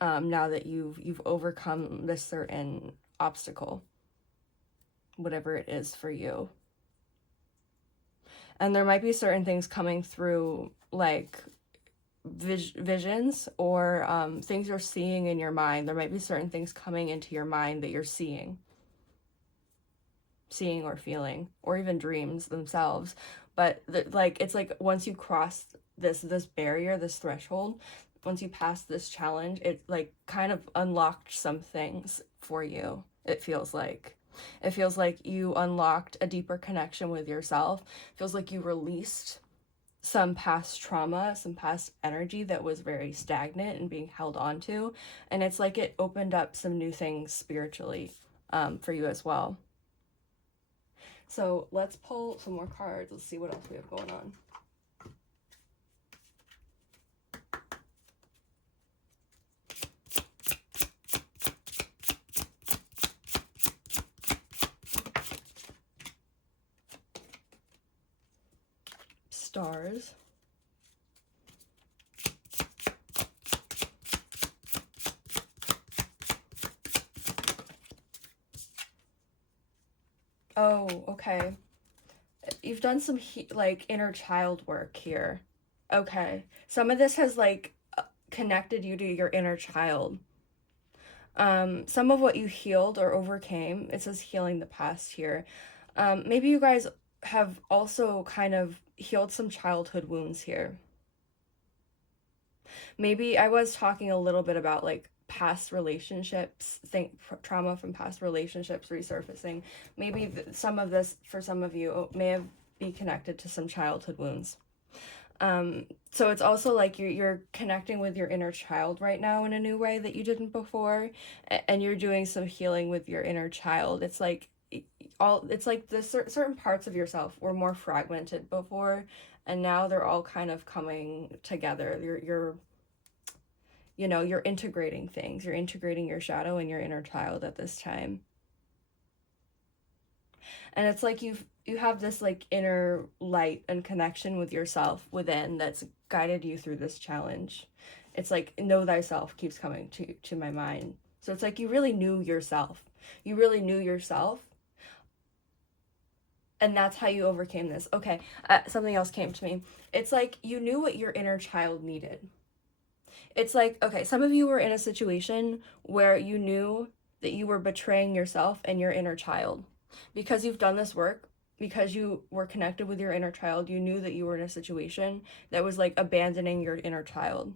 now that you've overcome this certain obstacle, whatever it is for you. And there might be certain things coming through, like visions, or things you're seeing in your mind. There might be certain things coming into your mind that you're seeing or feeling, or even dreams themselves. But it's like once you cross this barrier, this threshold, once you pass this challenge, it, like, kind of unlocked some things for you. It feels like you unlocked a deeper connection with yourself. It feels like you released some past trauma, some past energy that was very stagnant and being held onto, and it's like it opened up some new things spiritually, for you as well. So let's pull some more cards. Let's see what else we have going on. Stars. Oh, okay. You've done some like inner child work here. Okay. Some of this has, like, connected you to your inner child. Some of what you healed or overcame, it says healing the past here. Maybe you guys have also kind of healed some childhood wounds here. Maybe I was talking a little bit about, like, past relationships, trauma from past relationships resurfacing. Maybe some of this, for some of you, may have be connected to some childhood wounds. So it's also like you're connecting with your inner child right now in a new way that you didn't before, and you're doing some healing with your inner child. It's like the certain parts of yourself were more fragmented before, and now they're all kind of coming together. You're integrating things. You're integrating your shadow and your inner child at this time. And it's like you have this, like, inner light and connection with yourself within that's guided you through this challenge. It's like, know thyself keeps coming to my mind. So it's like you really knew yourself. You really knew yourself. And that's how you overcame this. Okay, something else came to me. It's like you knew what your inner child needed. It's like, okay, some of you were in a situation where you knew that you were betraying yourself and your inner child. Because you've done this work, because you were connected with your inner child, you knew that you were in a situation that was like abandoning your inner child.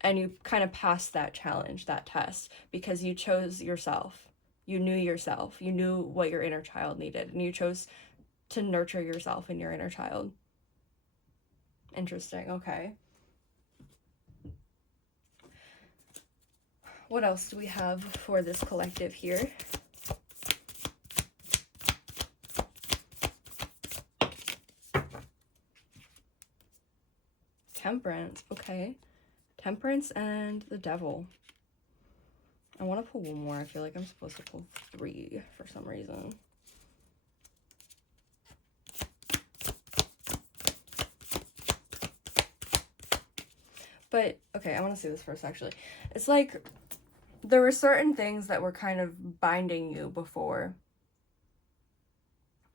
And you kind of passed that challenge, that test, because you chose yourself. You knew yourself. You knew what your inner child needed, and you chose to nurture yourself and your inner child. Interesting. Okay. What else do we have for this collective here? Temperance. Okay. Temperance and the Devil. I want to pull one more. I feel like I'm supposed to pull 3 for some reason. But, okay, I want to see this first, actually. It's like there were certain things that were kind of binding you before.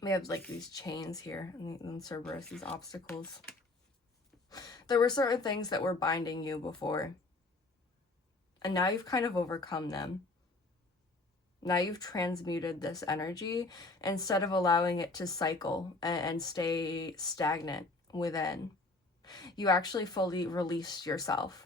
We have, like, these chains here and Cerberus, these obstacles. There were certain things that were binding you before. And now you've kind of overcome them. Now you've transmuted this energy instead of allowing it to cycle and stay stagnant within. You actually fully released yourself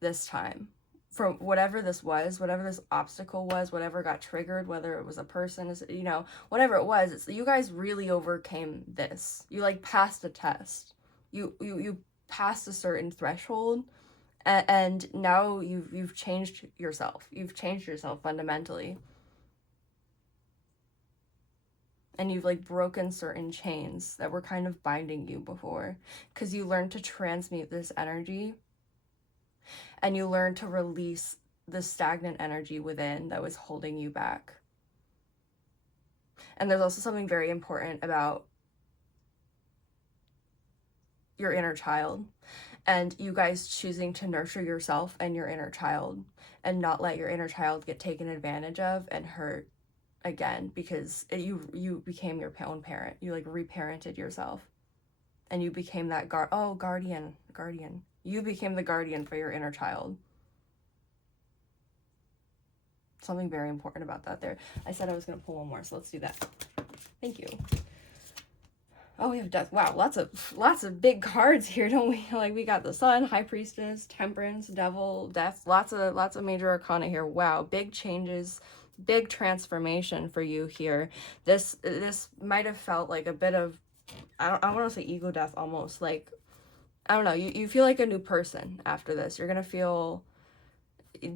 this time from whatever this was, whatever this obstacle was, whatever got triggered, whether it was a person, you know, whatever it was. You guys really overcame this. You like passed a test. You passed a certain threshold, and now you've changed yourself. You've changed yourself fundamentally. And you've like broken certain chains that were kind of binding you before, because you learned to transmute this energy and you learned to release the stagnant energy within that was holding you back. And there's also something very important about your inner child and you guys choosing to nurture yourself and your inner child and not let your inner child get taken advantage of and hurt again, because you became your own parent. You like reparented yourself and you became that guardian. You became the guardian for your inner child. Something very important about that there. I said I was going to pull one more, so let's do that. Thank you. Oh, we have death. Wow, lots of big cards here, don't we? Like we got the Sun, High Priestess, Temperance, Devil, Death. Lots of major arcana here. Wow, big changes, big transformation for you here. This might have felt like a bit of, I want to say ego death almost. Like, I don't know. You feel like a new person after this. You're gonna feel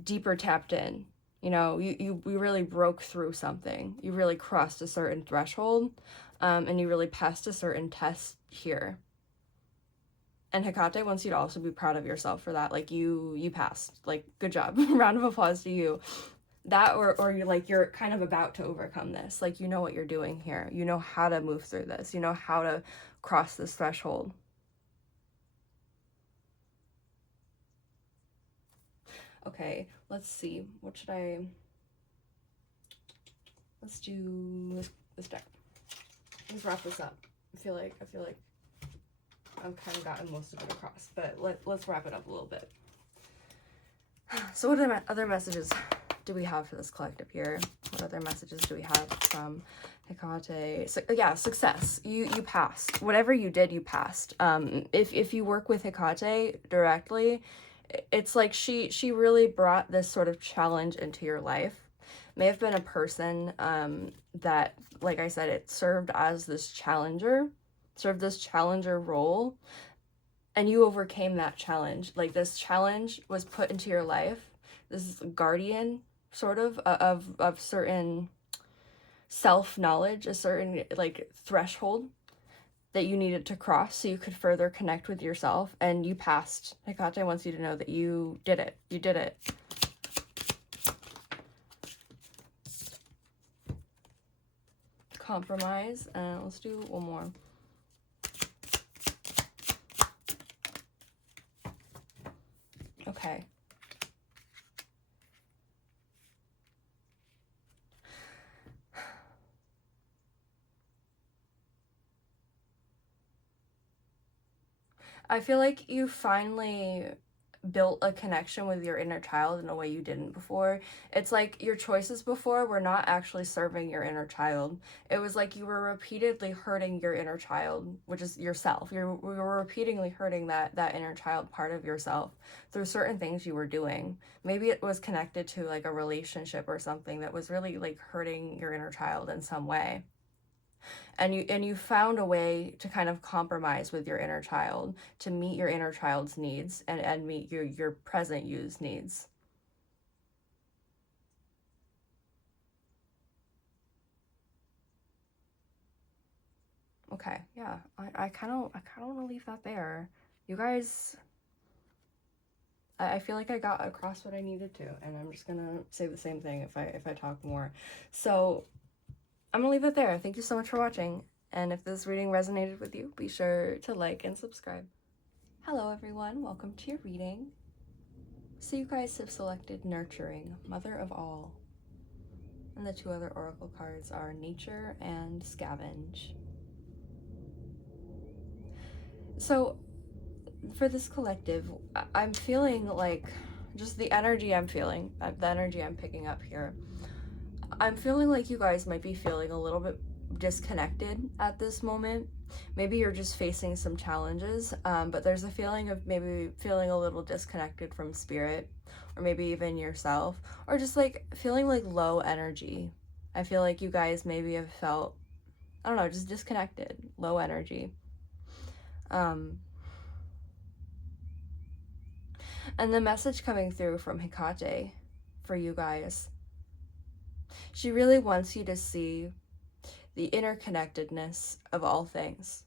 deeper tapped in. You know, you really broke through something. You really crossed a certain threshold, and you really passed a certain test here. And Hekate wants you to also be proud of yourself for that. Like you passed. Like, good job. Round of applause to you. That or you're kind of about to overcome this. Like, you know what you're doing here. You know how to move through this. You know how to cross this threshold. Okay, let's see. What should let's do this deck. Let's wrap this up. I feel like I've kind of gotten most of it across, but let's wrap it up a little bit. So what other messages do we have for this collective here? What other messages do we have from Hekate? So, yeah, success. You passed. Whatever you did, you passed. If you work with Hekate directly, it's like she really brought this sort of challenge into your life. May have been a person that, like I said, it served this challenger role, and you overcame that challenge. Like, this challenge was put into your life, this guardian sort of certain self-knowledge, a certain like threshold that you needed to cross so you could further connect with yourself, and you passed. Hekate wants you to know that you did it. You did it. Compromise. Let's do one more. Okay. I feel like you finally built a connection with your inner child in a way you didn't before. It's like your choices before were not actually serving your inner child. It was like you were repeatedly hurting your inner child, which is yourself. You were repeatedly hurting that inner child part of yourself through certain things you were doing. Maybe it was connected to like a relationship or something that was really like hurting your inner child in some way. And you found a way to kind of compromise with your inner child to meet your inner child's needs and meet your present you's needs. Okay, yeah, I kind of want to leave that there. You guys, I feel like I got across what I needed to, and I'm just gonna say the same thing if I talk more. So I'm gonna leave it there. Thank you so much for watching, and if this reading resonated with you, be sure to like and subscribe. Hello everyone, welcome to your reading. So you guys have selected Nurturing, Mother of All. And the two other oracle cards are Nature and Scavenge. So for this collective, I'm feeling like just the energy I'm feeling, the energy I'm picking up here. I'm feeling like you guys might be feeling a little bit disconnected at this moment. Maybe you're just facing some challenges, but there's a feeling of maybe feeling a little disconnected from spirit, or maybe even yourself, or just like feeling like low energy. I feel like you guys maybe have felt, I don't know, just disconnected, low energy. And the message coming through from Hekate for you guys, she really wants you to see the interconnectedness of all things,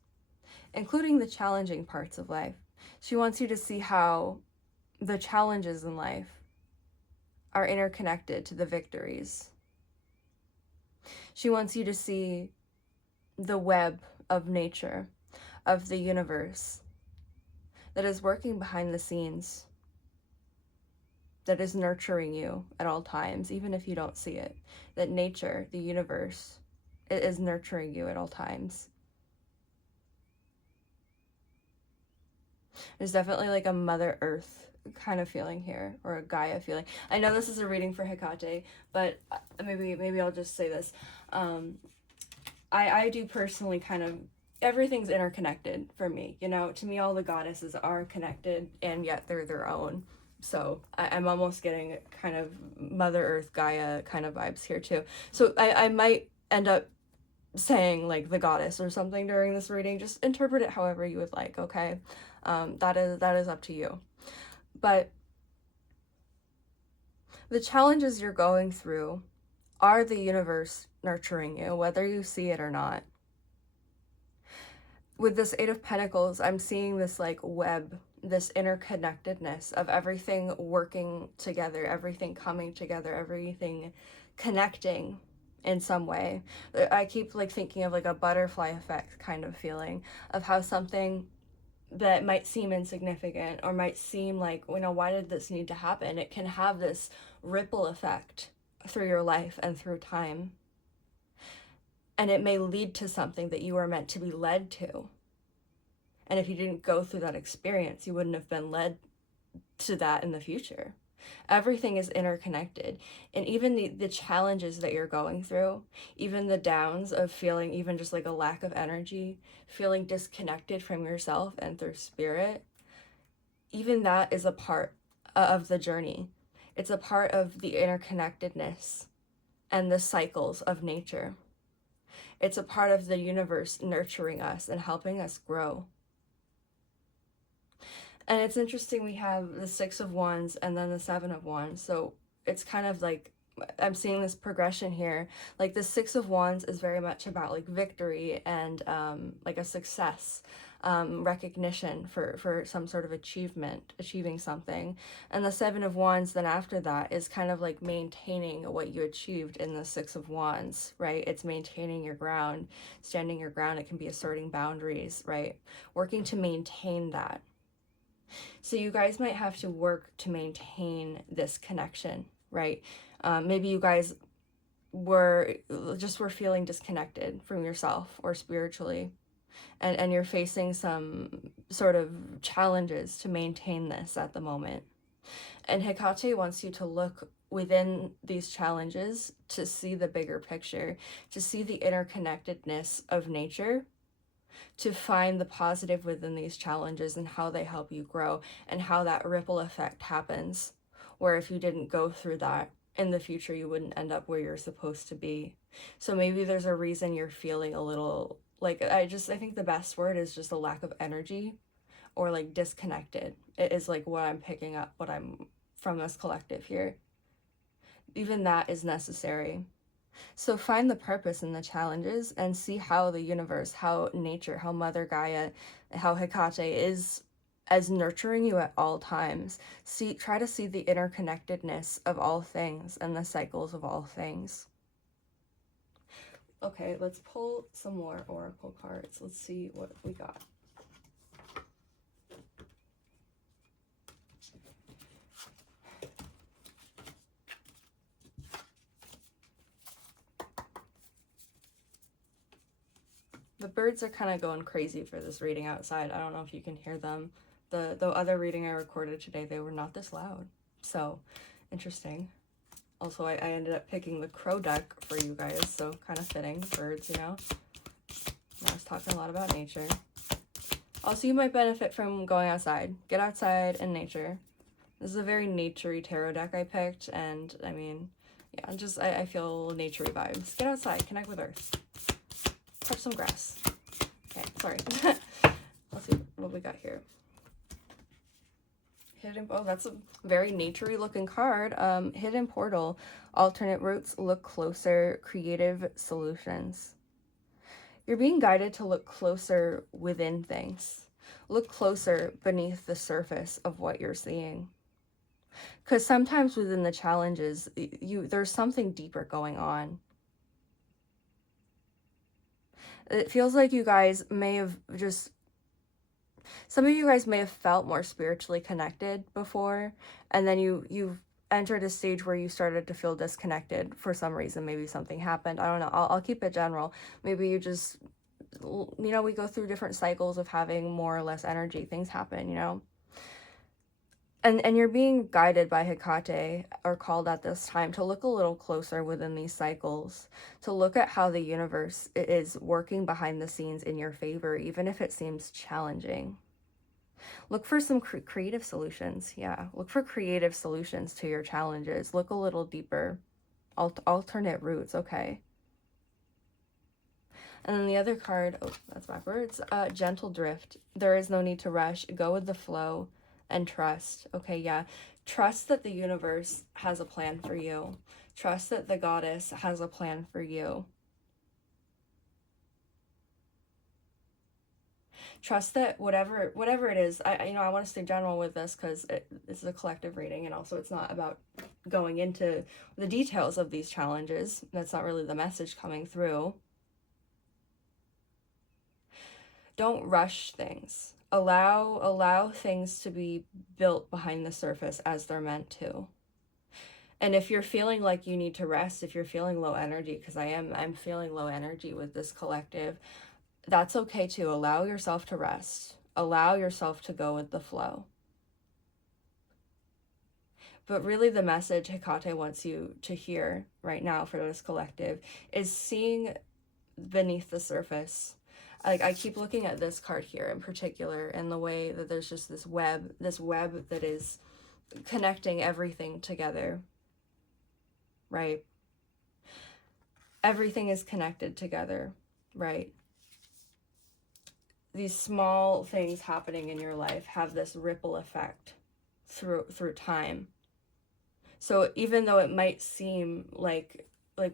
including the challenging parts of life. She wants you to see how the challenges in life are interconnected to the victories. She wants you to see the web of nature, of the universe, that is working behind the scenes, that is nurturing you at all times, even if you don't see it. That nature, the universe, is nurturing you at all times. There's definitely like a Mother Earth kind of feeling here, or a Gaia feeling. I know this is a reading for Hekate, but maybe I'll just say this. I do personally kind of, everything's interconnected for me. You know, to me, all the goddesses are connected, and yet they're their own. So I'm almost getting kind of Mother Earth, Gaia kind of vibes here too. So I might end up saying like the goddess or something during this reading. Just interpret it however you would like, okay? That is up to you. But the challenges you're going through are the universe nurturing you, whether you see it or not. With this Eight of Pentacles, I'm seeing this like web, this interconnectedness of everything working together, everything coming together, everything connecting in some way. I keep like thinking of like a butterfly effect kind of feeling of how something that might seem insignificant or might seem like, you know, why did this need to happen? It can have this ripple effect through your life and through time. And it may lead to something that you were meant to be led to. And if you didn't go through that experience, you wouldn't have been led to that in the future. Everything is interconnected. And even the challenges that you're going through, even the downs of feeling even just like a lack of energy, feeling disconnected from yourself and through spirit, even that is a part of the journey. It's a part of the interconnectedness and the cycles of nature. It's a part of the universe nurturing us and helping us grow. And it's interesting, we have the Six of Wands and then the Seven of Wands. So it's kind of like, I'm seeing this progression here. Like the Six of Wands is very much about like victory and like a success, recognition for some sort of achieving something. And the Seven of Wands then after that is kind of like maintaining what you achieved in the Six of Wands, right? It's maintaining your ground, standing your ground. It can be asserting boundaries, right? Working to maintain that. So you guys might have to work to maintain this connection, right? Maybe you guys were feeling disconnected from yourself or spiritually, and you're facing some sort of challenges to maintain this at the moment. And Hekate wants you to look within these challenges to see the bigger picture, to see the interconnectedness of nature, to find the positive within these challenges and how they help you grow and how that ripple effect happens, where if you didn't go through that in the future, you wouldn't end up where you're supposed to be. So maybe there's a reason you're feeling a little like, I think the best word is just a lack of energy or like disconnected. It is like what I'm picking up, what I'm from this collective here. Even that is necessary. So find the purpose in the challenges and see how the universe, how nature, how Mother Gaia, how Hekate is as nurturing you at all times. Try to see the interconnectedness of all things and the cycles of all things. Okay, let's pull some more oracle cards. Let's see what we got. The birds are kind of going crazy for this reading outside. I don't know if you can hear them. The other reading I recorded today, they were not this loud. So, interesting. Also, I ended up picking the crow deck for you guys, so kind of fitting. Birds, you know. I was talking a lot about nature. Also, you might benefit from going outside. Get outside in nature. This is a very naturey tarot deck I picked, and I mean, yeah, just I feel naturey vibes. Get outside, connect with Earth. Touch some grass. Okay, sorry. Let's see what we got here. Hidden, oh, that's a very naturey looking card. Hidden portal, alternate routes, look closer, creative solutions. You're being guided to look closer within things. Look closer beneath the surface of what you're seeing. Because sometimes within the challenges, there's something deeper going on. It feels like you guys may have just, some of you guys may have felt more spiritually connected before, and then you've entered a stage where you started to feel disconnected for some reason. Maybe something happened. I don't know. I'll keep it general. Maybe you just, you know, we go through different cycles of having more or less energy. Things happen, you know. And you're being guided by Hekate, or called at this time, to look a little closer within these cycles, to look at how the universe is working behind the scenes in your favor, even if it seems challenging. Look for some creative solutions. Yeah, look for creative solutions to your challenges. Look a little deeper. Alternate routes, okay. And then the other card, oh, that's backwards. Gentle drift. There is no need to rush. Go with the flow. And trust. Okay, yeah. Trust that the universe has a plan for you. Trust that the goddess has a plan for you. Trust that whatever it is, I want to stay general with this because this is a collective reading, and also it's not about going into the details of these challenges. That's not really the message coming through. Don't rush things. Allow things to be built behind the surface as they're meant to. And if you're feeling like you need to rest, if you're feeling low energy, because I'm feeling low energy with this collective, that's okay too. Allow yourself to rest. Allow yourself to go with the flow. But really the message Hekate wants you to hear right now for this collective is seeing beneath the surface. Like, I keep looking at this card here in particular, and the way that there's just this web that is connecting everything together, right? Everything is connected together, right? These small things happening in your life have this ripple effect through time. So even though it might seem like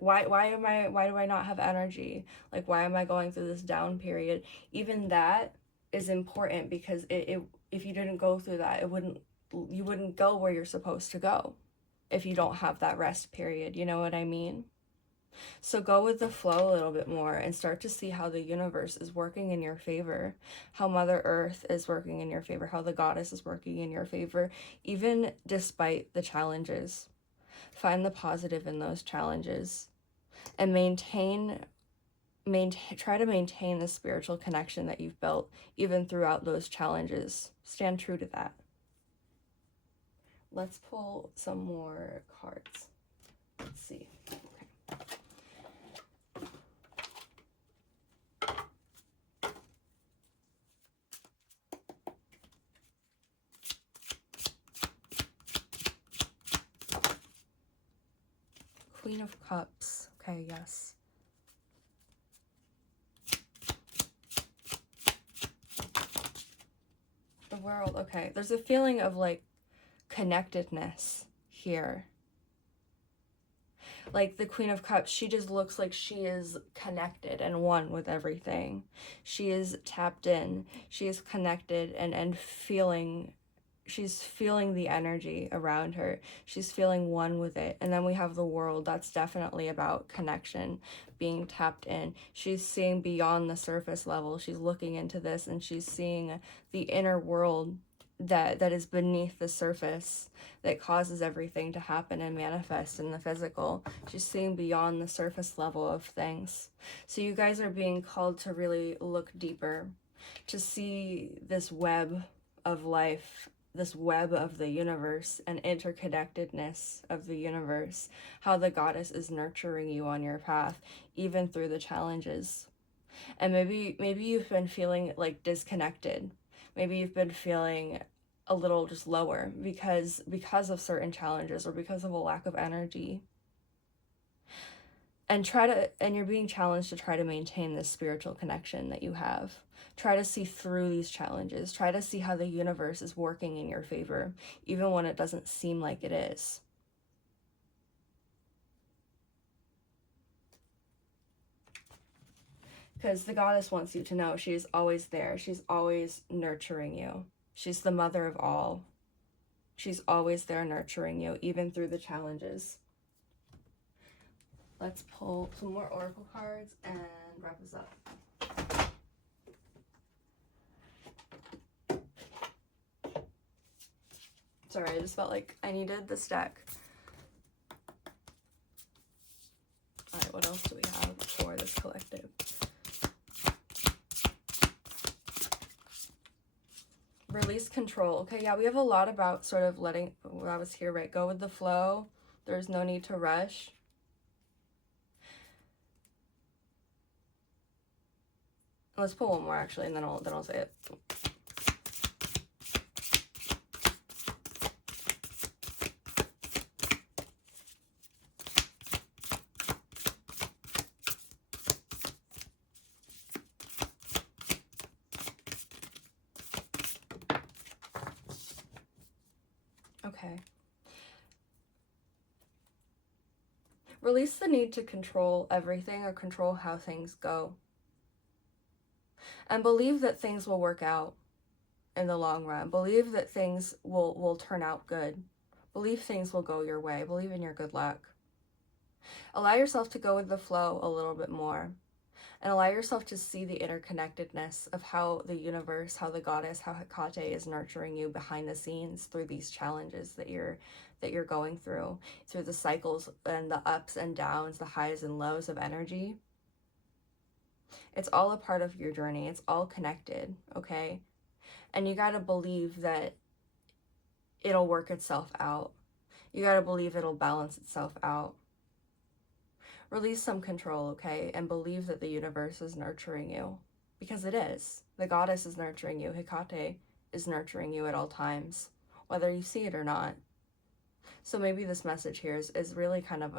why do I not have energy? Like, why am I going through this down period? Even that is important, because it if you didn't go through that, you wouldn't go where you're supposed to go if you don't have that rest period. You know what I mean? So go with the flow a little bit more and start to see how the universe is working in your favor, how Mother Earth is working in your favor, how the goddess is working in your favor, even despite the challenges. Find the positive in those challenges and try to maintain the spiritual connection that you've built even throughout those challenges. Stand true to that. Let's pull some more cards. Let's see. Okay. Queen of Cups. Okay, yes. The World. Okay, there's a feeling of like connectedness here. Like the Queen of Cups, she just looks like she is connected and one with everything. She is tapped in. She is connected and feeling, she's feeling the energy around her. She's feeling one with it. And then we have the World. That's definitely about connection, being tapped in. She's seeing beyond the surface level. She's looking into this and she's seeing the inner world that is beneath the surface, that causes everything to happen and manifest in the physical. She's seeing beyond the surface level of things. So you guys are being called to really look deeper, to see this web of life, this web of the universe and interconnectedness of the universe, how the goddess is nurturing you on your path, even through the challenges. And maybe you've been feeling like disconnected. Maybe you've been feeling a little just lower because of certain challenges or because of a lack of energy. And you're being challenged to try to maintain this spiritual connection that you have. Try to see through these challenges. Try to see how the universe is working in your favor, even when it doesn't seem like it is. Because the goddess wants you to know she's always there. She's always nurturing you. She's the mother of all. She's always there nurturing you, even through the challenges. Let's pull some more oracle cards and wrap this up. Sorry, I just felt like I needed this deck. Alright, what else do we have for this collective? Release control. Okay, yeah, we have a lot about sort of letting, well, I was here, right? Go with the flow. There's no need to rush. Let's pull one more actually, and then I'll say it. Okay. Release the need to control everything or control how things go. And believe that things will work out in the long run. Believe that things will turn out good. Believe things will go your way. Believe in your good luck. Allow yourself to go with the flow a little bit more. And allow yourself to see the interconnectedness of how the universe, how the goddess, how Hekate is nurturing you behind the scenes through these challenges that you're going through the cycles and the ups and downs, the highs and lows of energy. It's all a part of your journey. It's all connected, okay? And you got to believe that it'll work itself out. You got to believe it'll balance itself out. Release some control, okay? And believe that the universe is nurturing you. Because it is. The goddess is nurturing you. Hekate is nurturing you at all times, whether you see it or not. So maybe this message here is really kind of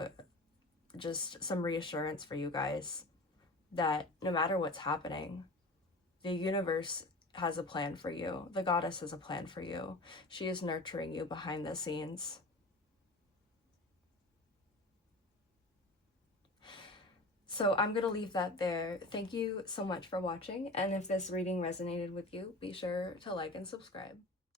just some reassurance for you guys that no matter what's happening, the universe has a plan for you. The goddess has a plan for you. She is nurturing you behind the scenes. So I'm going to leave that there. Thank you so much for watching. And if this reading resonated with you, be sure to like and subscribe.